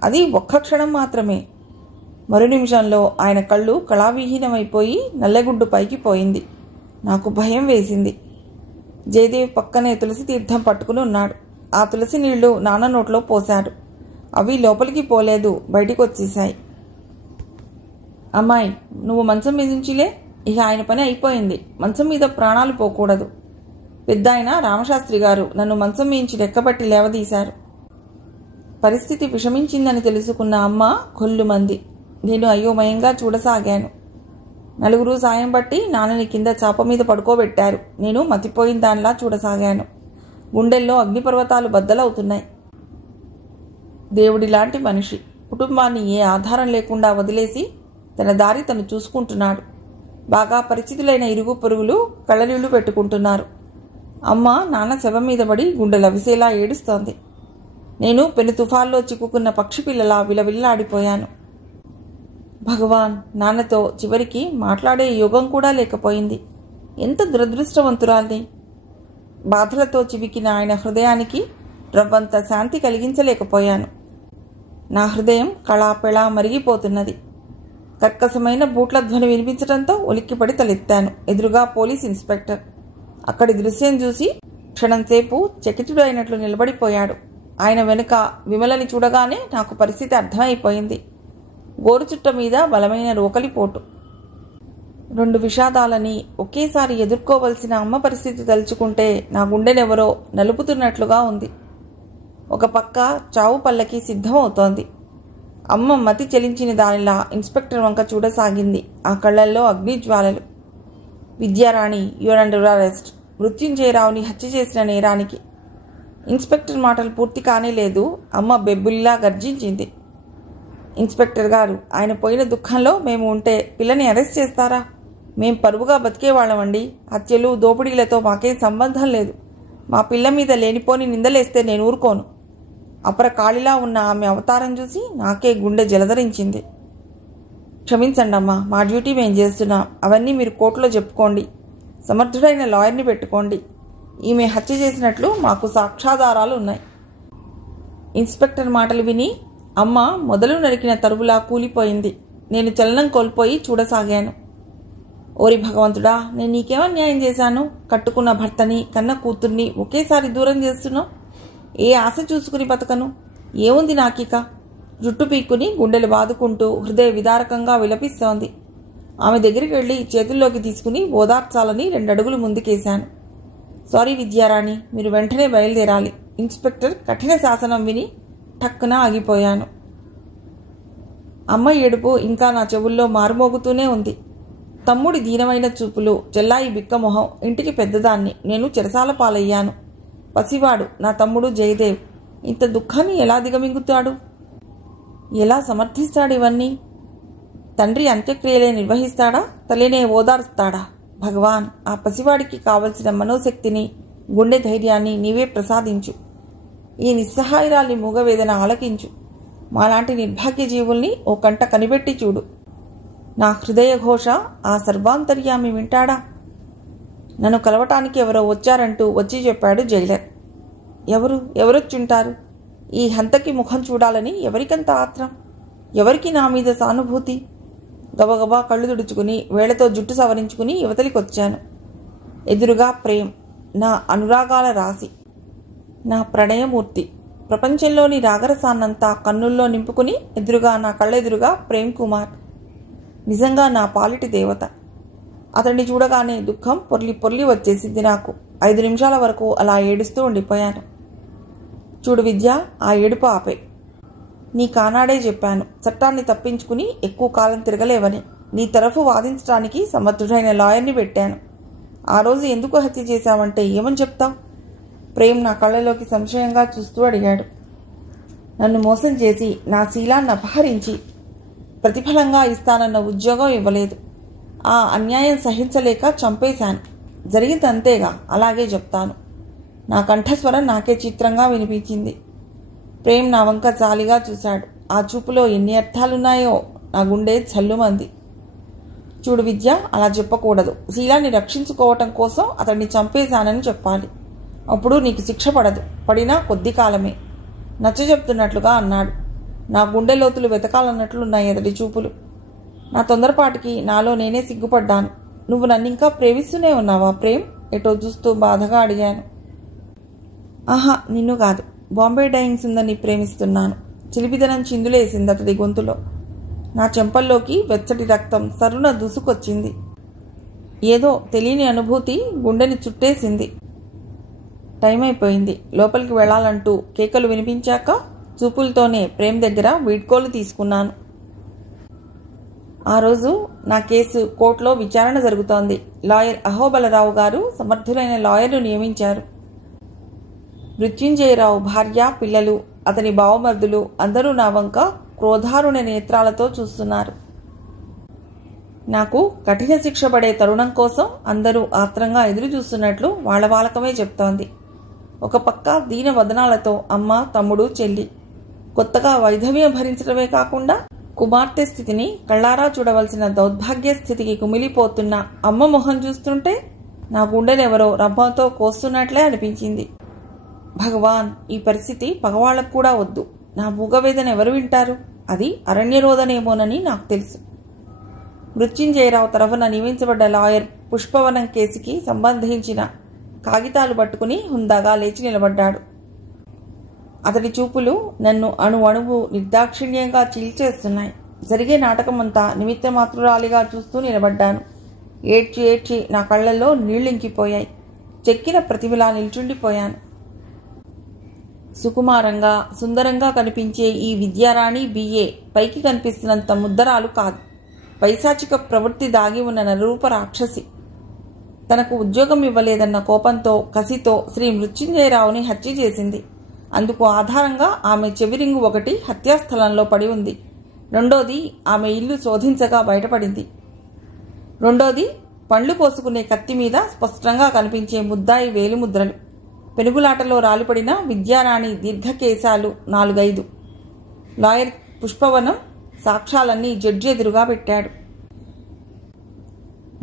అది ఒక్క క్షణం మాత్రమే. మరు నిమిషంలో ఆయన కళ్ళు కళావిహీనమైపోయి నల్లగుడ్డు పైకి పోయింది. నాకు భయం వేసింది. జయదేవ్ పక్కనే తులసి తీర్థం పట్టుకుని ఉన్నాడు. ఆ తులసి నీళ్లు నాన్న నోట్లో పోశాడు. అవి లోపలికి పోలేదు, బయటికి వచ్చేశాయి. అమ్మాయి, నువ్వు మంచం మీద నుంచిలే, ఇక ఆయన పని అయిపోయింది. మంచం మీద ప్రాణాలు పోకూడదు. పెద్ద ఆయన రామశాస్త్రి గారు నన్ను మంచం మించి రెక్కబట్టి లేవదీశారు. పరిస్థితి విషమించిందని తెలుసుకున్న అమ్మ కొల్లుమంది. నేను అయోమయంగా చూడసాగాను. నలుగురు సాయం బట్టి నాన్నని కింద చాప మీద పడుకోబెట్టారు. నేను మతిపోయిన దానిలా చూడసాగాను. గుండెల్లో అగ్నిపర్వతాలు బద్దలవుతున్నాయి. దేవుడిలాంటి మనిషి కుటుంబాన్ని ఏ ఆధారం లేకుండా వదిలేసి తన దారి తను చూసుకుంటున్నాడు. బాగా పరిచితులైన ఇరుగు పొరుగులు కళ్ళనీళ్లు పెట్టుకుంటున్నారు. అమ్మ నాన్న శవం మీద పడి గుండెలవిసేలా ఏడుస్తోంది. నేను పెను తుఫాల్లో చిక్కుకున్న పక్షిపిల్లలా విలవిల్లాడిపోయాను. భగవాన్, నాన్నతో చివరికి మాట్లాడే యోగం కూడా లేకపోయింది. ఎంత దురదృష్టవంతురాల్ని. బాధలతో చివికిన ఆయన హృదయానికి రవ్వంత శాంతి కలిగించలేకపోయాను. నా హృదయం కళాపెళా మరిగిపోతున్నది. కర్కశమైన బూట్ల ధ్వని వినిపించడంతో ఉలిక్కిపడి తలెత్తాను. ఎదురుగా పోలీస్ ఇన్స్పెక్టర్. అక్కడి దృశ్యం చూసి క్షణంసేపు చకితుడు అయినట్లు నిలబడిపోయాడు. ఆయన వెనుక విమలని చూడగానే నాకు పరిస్థితి అర్థమైపోయింది. గోరుచుట్ట మీద బలమైన రోకలిపోటు. 2 విషాదాలని ఒకేసారి ఎదుర్కోవలసిన అమ్మ పరిస్థితి తలుచుకుంటే నా గుండెనెవరో నలుపుతున్నట్లుగా ఉంది. ఒక పక్క చావు పల్లకి సిద్ధమవుతోంది. అమ్మ మతి చెలించిన దానిలా ఇన్స్పెక్టర్ వంక చూడసాగింది. ఆ కళ్లల్లో అగ్నిజ్వాలలు. Vidyarani, your under arrest. మృత్యుంజయరావుని హత్య చేసిన నేరానికి. ఇన్స్పెక్టర్ మాటలు పూర్తి కానే లేదు. అమ్మ బెబ్బుల్లా గర్జించింది. ఇన్స్పెక్టర్ గారు, ఆయన పోయిన దుఃఖంలో మేము ఉంటే పిల్లని అరెస్ట్ చేస్తారా? మేం పరువుగా బతికేవాళ్ళమండి. హత్యలు దోపిడీలతో మాకేం సంబంధం లేదు. మా పిల్ల మీద లేనిపోని నిందలేస్తే నేను ఊరుకోను. అపర కాళిలా ఉన్న ఆమె అవతారం చూసి నాకే గుండె జలధరించింది. క్షమించండి అమ్మా, మా డ్యూటీ మేము చేస్తున్నాం. అవన్నీ మీరు కోర్టులో చెప్పుకోండి. సమర్థుడైన లాయర్ని పెట్టుకోండి. ఈమె హత్య చేసినట్లు మాకు సాక్ష్యాధారాలు ఉన్నాయి. ఇన్స్పెక్టర్ మాటలు విని అమ్మ మొదలు నరికిన తరువులా కూలిపోయింది. నేను చలనం కోల్పోయి చూడసాగాను. ఓరి భగవంతుడా, నేను నీకేమన్యాయం చేశాను? కట్టుకున్న భర్తని, కన్న కూతుర్ని ఒకేసారి దూరం చేస్తున్నావు. ఏ ఆశ చూసుకుని బతకను? ఏముంది నాకిక? జుట్టు పీక్కుని గుండెలు బాదుకుంటూ హృదయ విదారకంగా విలపిస్తోంది. ఆమె దగ్గరికి వెళ్ళి చేతుల్లోకి తీసుకుని ఓదార్చాలని 2 అడుగులు ముందుకేశాను. సారీ విద్యారాణి, మీరు వెంటనే బయలుదేరాలి. ఇన్స్పెక్టర్ కఠిన శాసనం విని టక్కున ఆగిపోయాను. అమ్మ ఏడుపు ఇంకా నా చెవుల్లో మారుమోగుతూనే ఉంది. తమ్ముడి దీనమైన చూపులు, చెల్లాయి బిక్కమొహం. ఇంటికి పెద్దదాన్ని, నేను చెరసాల పాలయ్యాను. పసివాడు నా తమ్ముడు జయదేవ్. ఇంత దుఃఖాన్ని ఎలా దిగమింగుతాడు? ఎలా సమర్థిస్తాడు ఇవన్నీ? తండ్రి అంత్యక్రియలే నిర్వహిస్తాడా? తల్లినే ఓదార్స్తాడా? భగవాన్, ఆ పసివాడికి కావలసిన మనోశక్తిని, గుండె ధైర్యాన్ని నీవే ప్రసాదించు. ఈ నిస్సహాయురాలి మూగవేదన ఆలకించు. మాలాంటి నిర్భాగ్య జీవుల్ని ఓ కంట కనిపెట్టి చూడు. నా హృదయ ఘోష ఆ సర్వాంతర్యామి వింటాడా? నన్ను కలవటానికి ఎవరో వచ్చారంటూ వచ్చి చెప్పాడు జైలర్. ఎవరొచ్చుంటారు? ఈ హంతకి ముఖం చూడాలని ఎవరికంత ఆత్రం? ఎవరికి నా మీద సానుభూతి? గబగబా కళ్ళు తుడుచుకుని వేళ్లతో జుట్టు సవరించుకుని యువతలికొచ్చాను. ఎదురుగా ప్రేమ్, నా అనురాగాల రాశి, నా ప్రణయమూర్తి. ప్రపంచంలోని రాగరసాన్నంతా కన్నుల్లో నింపుకుని ఎదురుగా, నా కళ్ళెదురుగా ప్రేమ్ కుమార్. నిజంగా నా పాలిటి దేవత. అతన్ని చూడగానే దుఃఖం పొర్లి పొర్లి వచ్చేసింది నాకు. 5 నిమిషాల వరకు అలా ఏడుస్తూ ఉండిపోయాను. చూడు విద్య, ఆ ఏడుపు ఆపే. నీ కానాడే చెప్పాను, చట్టాన్ని తప్పించుకుని ఎక్కువ కాలం తిరగలేవని. నీ తరఫు వాదించడానికి సమర్థుడైన లాయర్ని పెట్టాను. ఆ రోజు ఎందుకు హత్య చేశావంటే ఏమని చెప్తావు? ప్రేమ్ నా కళ్ళలోకి సంశయంగా చూస్తూ అడిగాడు. నన్ను మోసం చేసి నా శీలాన్ని అపహరించి ప్రతిఫలంగా ఇస్తానన్న ఉద్యోగం ఇవ్వలేదు. ఆ అన్యాయం సహించలేక చంపేశాను. జరిగింది అంతేగా, అలాగే చెప్తాను. నా కంఠస్వరం నాకే చిత్రంగా వినిపించింది. ప్రేమ్ నా వంక జాలిగా చూశాడు. ఆ చూపులో ఎన్ని అర్థాలున్నాయో నా గుండె చల్లుమంది. చూడు విద్య, అలా చెప్పకూడదు. శీలాన్ని రక్షించుకోవటం కోసం అతన్ని చంపేశానని చెప్పాలి. అప్పుడు నీకు శిక్ష పడదు. పడినా కొద్ది కాలమే. నచ్చజెప్తున్నట్లుగా అన్నాడు. నా గుండె లోతులు వెతకాలన్నట్లున్నాయి అతడి చూపులు. నా తొందరపాటికి నాలో నేనే సిగ్గుపడ్డాను. నువ్వు నన్నింకా ప్రేమిస్తూనే ఉన్నావా ప్రేమ్? ఎటో చూస్తూ బాధగా అడిగాను. ఆహా, నిన్ను కాదు, బాంబే డైయింగ్స్ ఉందని ప్రేమిస్తున్నాను. చిలిపిదనం చిందులేసింది అతడి గొంతులో. నా చెంపల్లోకి వెచ్చటి రక్తం సరున దూసుకొచ్చింది. ఏదో తెలియని అనుభూతి గుండెని చుట్టేసింది. టైం అయిపోయింది, లోపలికి వెళ్లాలంటూ కేకలు వినిపించాక చూపులతోనే ప్రేమ్ దగ్గర వీడ్కోలు తీసుకున్నాను. ఆ రోజు నా కేసు కోర్టులో విచారణ జరుగుతోంది. లాయర్ అహోబలరావు గారు సమర్థులైన లాయర్ను నియమించారు. మృత్యుంజయరావు భార్య, పిల్లలు, అతని బావమర్దులు అందరూ నా వంక క్రోధారుణ నేత్రాలతో చూస్తున్నారు. నాకు కఠిన శిక్ష పడే తరుణం కోసం అందరూ ఆత్రంగా ఎదురు చూస్తున్నట్లు వాళ్ళ వాలకమే చెప్తోంది. ఒక పక్క దీన వదనాలతో అమ్మ, తమ్ముడు, చెల్లి. కొత్తగా వైధవ్యం భరించడమే కాకుండా కుమార్తె స్థితిని కళ్ళారా చూడవలసిన దౌర్భాగ్య స్థితికి కుమిలిపోతున్న అమ్మ మొహం చూస్తుంటే నా గుండెనెవరో రంభంతో కోస్తున్నట్లే అనిపించింది. భగవాన్, ఈ పరిస్థితి పగవాళ్లకు కూడా వద్దు. నా మూగవేదన ఎవరు వింటారు? అది అరణ్యరోధనేమోనని నాకు తెలుసు. మృత్యుంజయరావు తరఫున నియమించబడ్డ లాయర్ పుష్పవనం కేసుకి సంబంధించిన కాగితాలు పట్టుకుని హుందాగా లేచి నిలబడ్డాడు. అతడి చూపులు నన్ను అణువణువు నిర్దాక్షిణ్యంగా చీల్చేస్తున్నాయి. జరిగే నాటకమంతా నిమిత్త మాత్రురాలిగా చూస్తూ నిలబడ్డాను. ఏడ్చి ఏడ్చి నా కళ్లలో నీళ్లింకిపోయాయి. చెక్కిన ప్రతిమలా నిల్చుండిపోయాను. సుకుమారంగా, సుందరంగా కనిపించే ఈ విద్యారాణి బిఏ పైకి కనిపిస్తున్నంత ముద్దరాలు కాదు. పైశాచిక ప్రవృత్తి దాగి ఉన్న నరరూప రాక్షసి. తనకు ఉద్యోగం ఇవ్వలేదన్న కోపంతో, కసితో శ్రీ మృత్యుంజయరావుని హత్య చేసింది. అందుకు ఆధారంగా ఆమె చెవిరింగు ఒకటి హత్యాస్థలంలో పడి ఉంది. రెండోది ఆమె ఇల్లు శోధించగా బయటపడింది. రెండోది పండ్లు కోసుకునే కత్తి మీద స్పష్టంగా కనిపించే ముద్దాయి వేలిముద్రలు. పెనుగులాటలో రాలిపడిన విద్యారాణి దీర్ఘకేశాలు 4-5. లాయర్ పుష్పవనం సాక్ష్యాలన్నీ జడ్జి ఎదురుగా పెట్టాడు.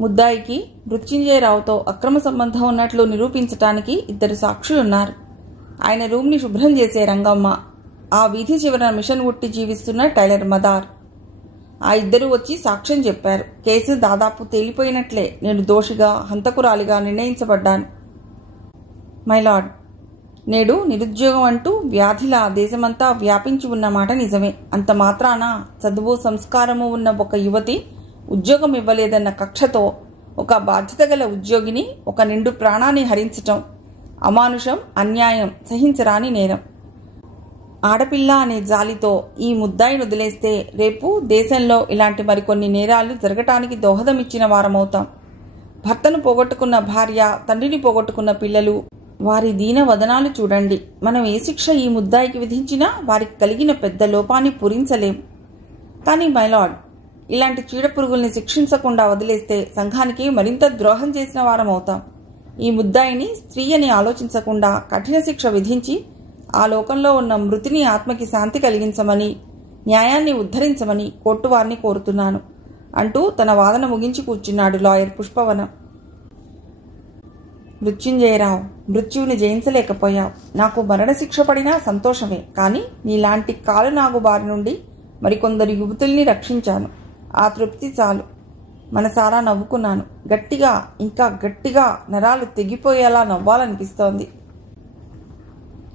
ముద్దాయికి మృత్యుంజయరావుతో అక్రమ సంబంధం ఉన్నట్లు నిరూపించటానికి 2 సాక్షులున్నారు. ఆయన రూమ్ని శుభ్రం చేసే రంగమ్మ, ఆ వీధి చివరన మిషన్ ఉట్టి జీవిస్తున్న టైలర్ మదార్. ఆ 2 వచ్చి సాక్ష్యం చెప్పారు. కేసు దాదాపు తేలిపోయినట్లే. నేను దోషిగా, హంతకురాలిగా నిర్ణయించబడ్డాను. మైలార్డ్, నేడు నిరుద్యోగం అంటూ వ్యాధిలా దేశమంతా వ్యాపించి ఉన్న మాట నిజమే. అంత మాత్రాన చదువు, సంస్కారము ఉన్న ఒక యువతి ఉద్యోగం ఇవ్వలేదన్న కక్షతో ఒక బాధ్యత గల ఉద్యోగిని, ఒక నిండు ప్రాణాన్ని హరించటం అమానుషం, అన్యాయం, సహించరాని నేరం. ఆడపిల్ల అనే జాలితో ఈ ముద్దాయిని వదిలేస్తే రేపు దేశంలో ఇలాంటి మరికొన్ని నేరాలు జరగటానికి దోహదమిచ్చిన వారమవుతాం. భర్తను పోగొట్టుకున్న భార్య, తండ్రిని పోగొట్టుకున్న పిల్లలు, వారి దీన వదనాలు చూడండి. మనం ఏ శిక్ష ఈ ముద్దాయికి విధించినా వారికి కలిగిన పెద్ద లోపాన్ని పూరించలేం. కానీ మైలార్డ్, ఇలాంటి చీడపురుగుల్ని శిక్షించకుండా వదిలేస్తే సంఘానికి మరింత ద్రోహం చేసిన వారమవుతాం. ఈ ముద్దాయిని స్త్రీ అని ఆలోచించకుండా కఠిన శిక్ష విధించి ఆ లోకంలో ఉన్న మృతిని ఆత్మకి శాంతి కలిగించమని, న్యాయాన్ని ఉద్ధరించమని కోర్టు వారిని కోరుతున్నాను అంటూ తన వాదన ముగించి కూర్చున్నాడు లాయర్ పుష్పవనం. మృత్యుంజయరావు, మృత్యువుని జయించలేకపోయావు. నాకు మరణశిక్ష పడినా సంతోషమే. కానీ నీలాంటి కాలునాగు బారి నుండి మరికొందరు యువతుల్ని రక్షించాను. ఆ తృప్తి చాలు. మనసారా నవ్వుకున్నాను. గట్టిగా, ఇంకా గట్టిగా నరాలు తెగిపోయేలా నవ్వాలనిపిస్తోంది.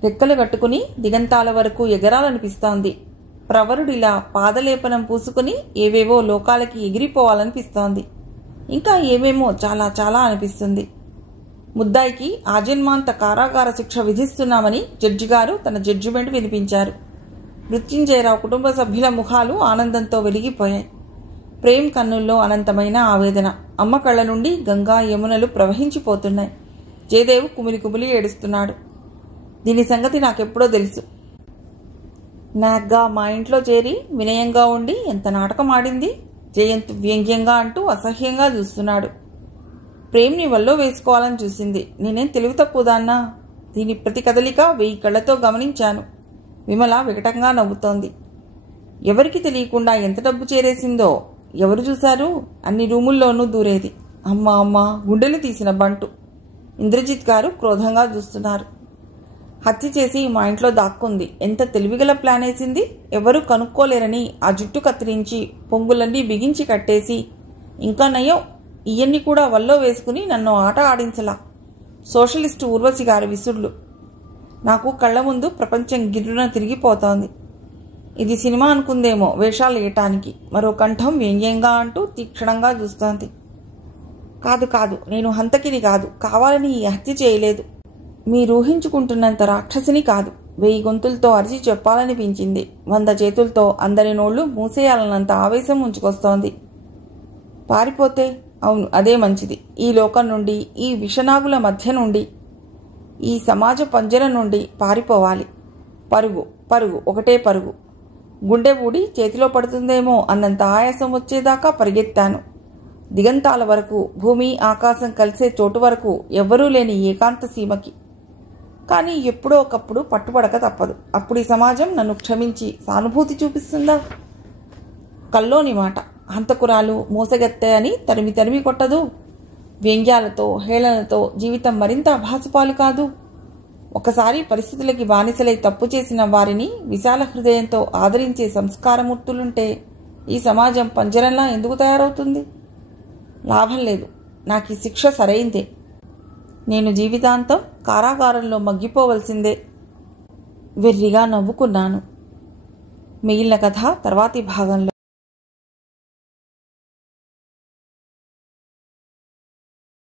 రెక్కలు కట్టుకుని దిగంతాల వరకు ఎగరాలనిపిస్తోంది. ప్రవరుడిలా పాదలేపనం పూసుకుని ఏవేవో లోకాలకి ఎగిరిపోవాలనిపిస్తోంది. ఇంకా ఏమేమో చాలా చాలా అనిపిస్తుంది. ముద్దాయికి ఆజన్మాంత కారాగార శిక్ష విధిస్తున్నామని జడ్జి గారు తన జడ్జిమెంట్ వినిపించారు. మృత్యుంజయరావు కుటుంబ సభ్యుల ముఖాలు ఆనందంతో వెలిగిపోయాయి. ప్రేమ్ కన్నుల్లో అనంతమైన ఆవేదన. అమ్మ కళ్ళ నుండి గంగా యమునలు ప్రవహించిపోతున్నాయి. జయదేవ్ కుమిలి కుమిలి ఏడుస్తున్నాడు. దీని సంగతి నాకెప్పుడో తెలుసు. నాగ్గా మా ఇంట్లో చేరి వినయంగా ఉండి ఎంత నాటకం ఆడింది. జయంత్ వ్యంగ్యంగా అంటూ అసహ్యంగా చూస్తున్నాడు. ప్రేమ్ని వల్లో వేసుకోవాలని చూసింది. నేనేం తెలివి తక్కువదాన్నా? దీని ప్రతి కదలిక 1000 కళ్లతో గమనించాను. విమల వికటంగా నవ్వుతోంది. ఎవరికి తెలియకుండా ఎంత డబ్బు చేరేసిందో ఎవరు చూశారు? అన్ని రూముల్లోనూ దూరేది. అమ్మ అమ్మ గుండెలు తీసిన బంటు. ఇంద్రజిత్ గారు క్రోధంగా చూస్తున్నారు. హత్య చేసి మా ఇంట్లో దాక్కుంది. ఎంత తెలివిగల ప్లాన్ వేసింది. ఎవరూ కనుక్కోలేరని ఆ జుట్టు కత్తిరించి పొంగులన్నీ బిగించి కట్టేసి, ఇంకా నయం ఇవన్నీ కూడా వల్లో వేసుకుని నన్ను ఆట ఆడించలా. సోషలిస్టు ఊర్వశి గారి విసుళ్లు. నాకు కళ్ల ముందు ప్రపంచం గిర్రున తిరిగిపోతోంది. ఇది సినిమా అనుకుందేమో వేషాలు వేయటానికి. మరో కంఠం వ్యంగ్యంగా అంటూ తీక్షణంగా చూస్తోంది. కాదు కాదు, నేను హంతకిని కాదు. కావాలని ఈ హత్య చేయలేదు. మీరూహించుకుంటున్నంత రాక్షసిని కాదు. 1000 గొంతులతో అరిచి చెప్పాలనిపించింది. 100 చేతులతో అందరి నోళ్లు మూసేయాలన్నంత ఆవేశం ఉంచుకొస్తోంది. పారిపోతే? అవును, అదే మంచిది. ఈ లోకం నుండి, ఈ విషనాగుల మధ్య నుండి, ఈ సమాజ పంజరం నుండి పారిపోవాలి. పరుగు పరుగు, ఒకటే పరుగు. గుండె ఊడి చేతిలో పడుతుందేమో అన్నంత ఆయాసం వచ్చేదాకా పరిగెత్తాను. దిగంతాల వరకు, భూమి ఆకాశం కలిసే చోటు వరకు, ఎవ్వరూ లేని ఏకాంత సీమకి. కానీ ఎప్పుడో ఒకప్పుడు పట్టుబడక తప్పదు. అప్పుడు ఈ సమాజం నన్ను క్షమించి సానుభూతి చూపిస్తుందా? కల్లోని మాట. హంతకురాలు, మోసగత్తె అని తరిమి తరిమి కొట్టదు. వ్యంగ్యాలతో, హేళనతో జీవితం మరింత అభాసుపాలు కాదు. ఒకసారి పరిస్థితులకి బానిసలై తప్పు చేసిన వారిని విశాల హృదయంతో ఆదరించే సంస్కారమూర్తులుంటే ఈ సమాజం పంజరంలా ఎందుకు తయారవుతుంది? లాభం లేదు. నాకు ఈ శిక్ష సరైందే. నేను జీవితాంతం కారాగారంలో మగ్గిపోవలసిందే. వెర్రిగా నవ్వుకున్నాను. మిగిలిన కథ తర్వాతి భాగంలో.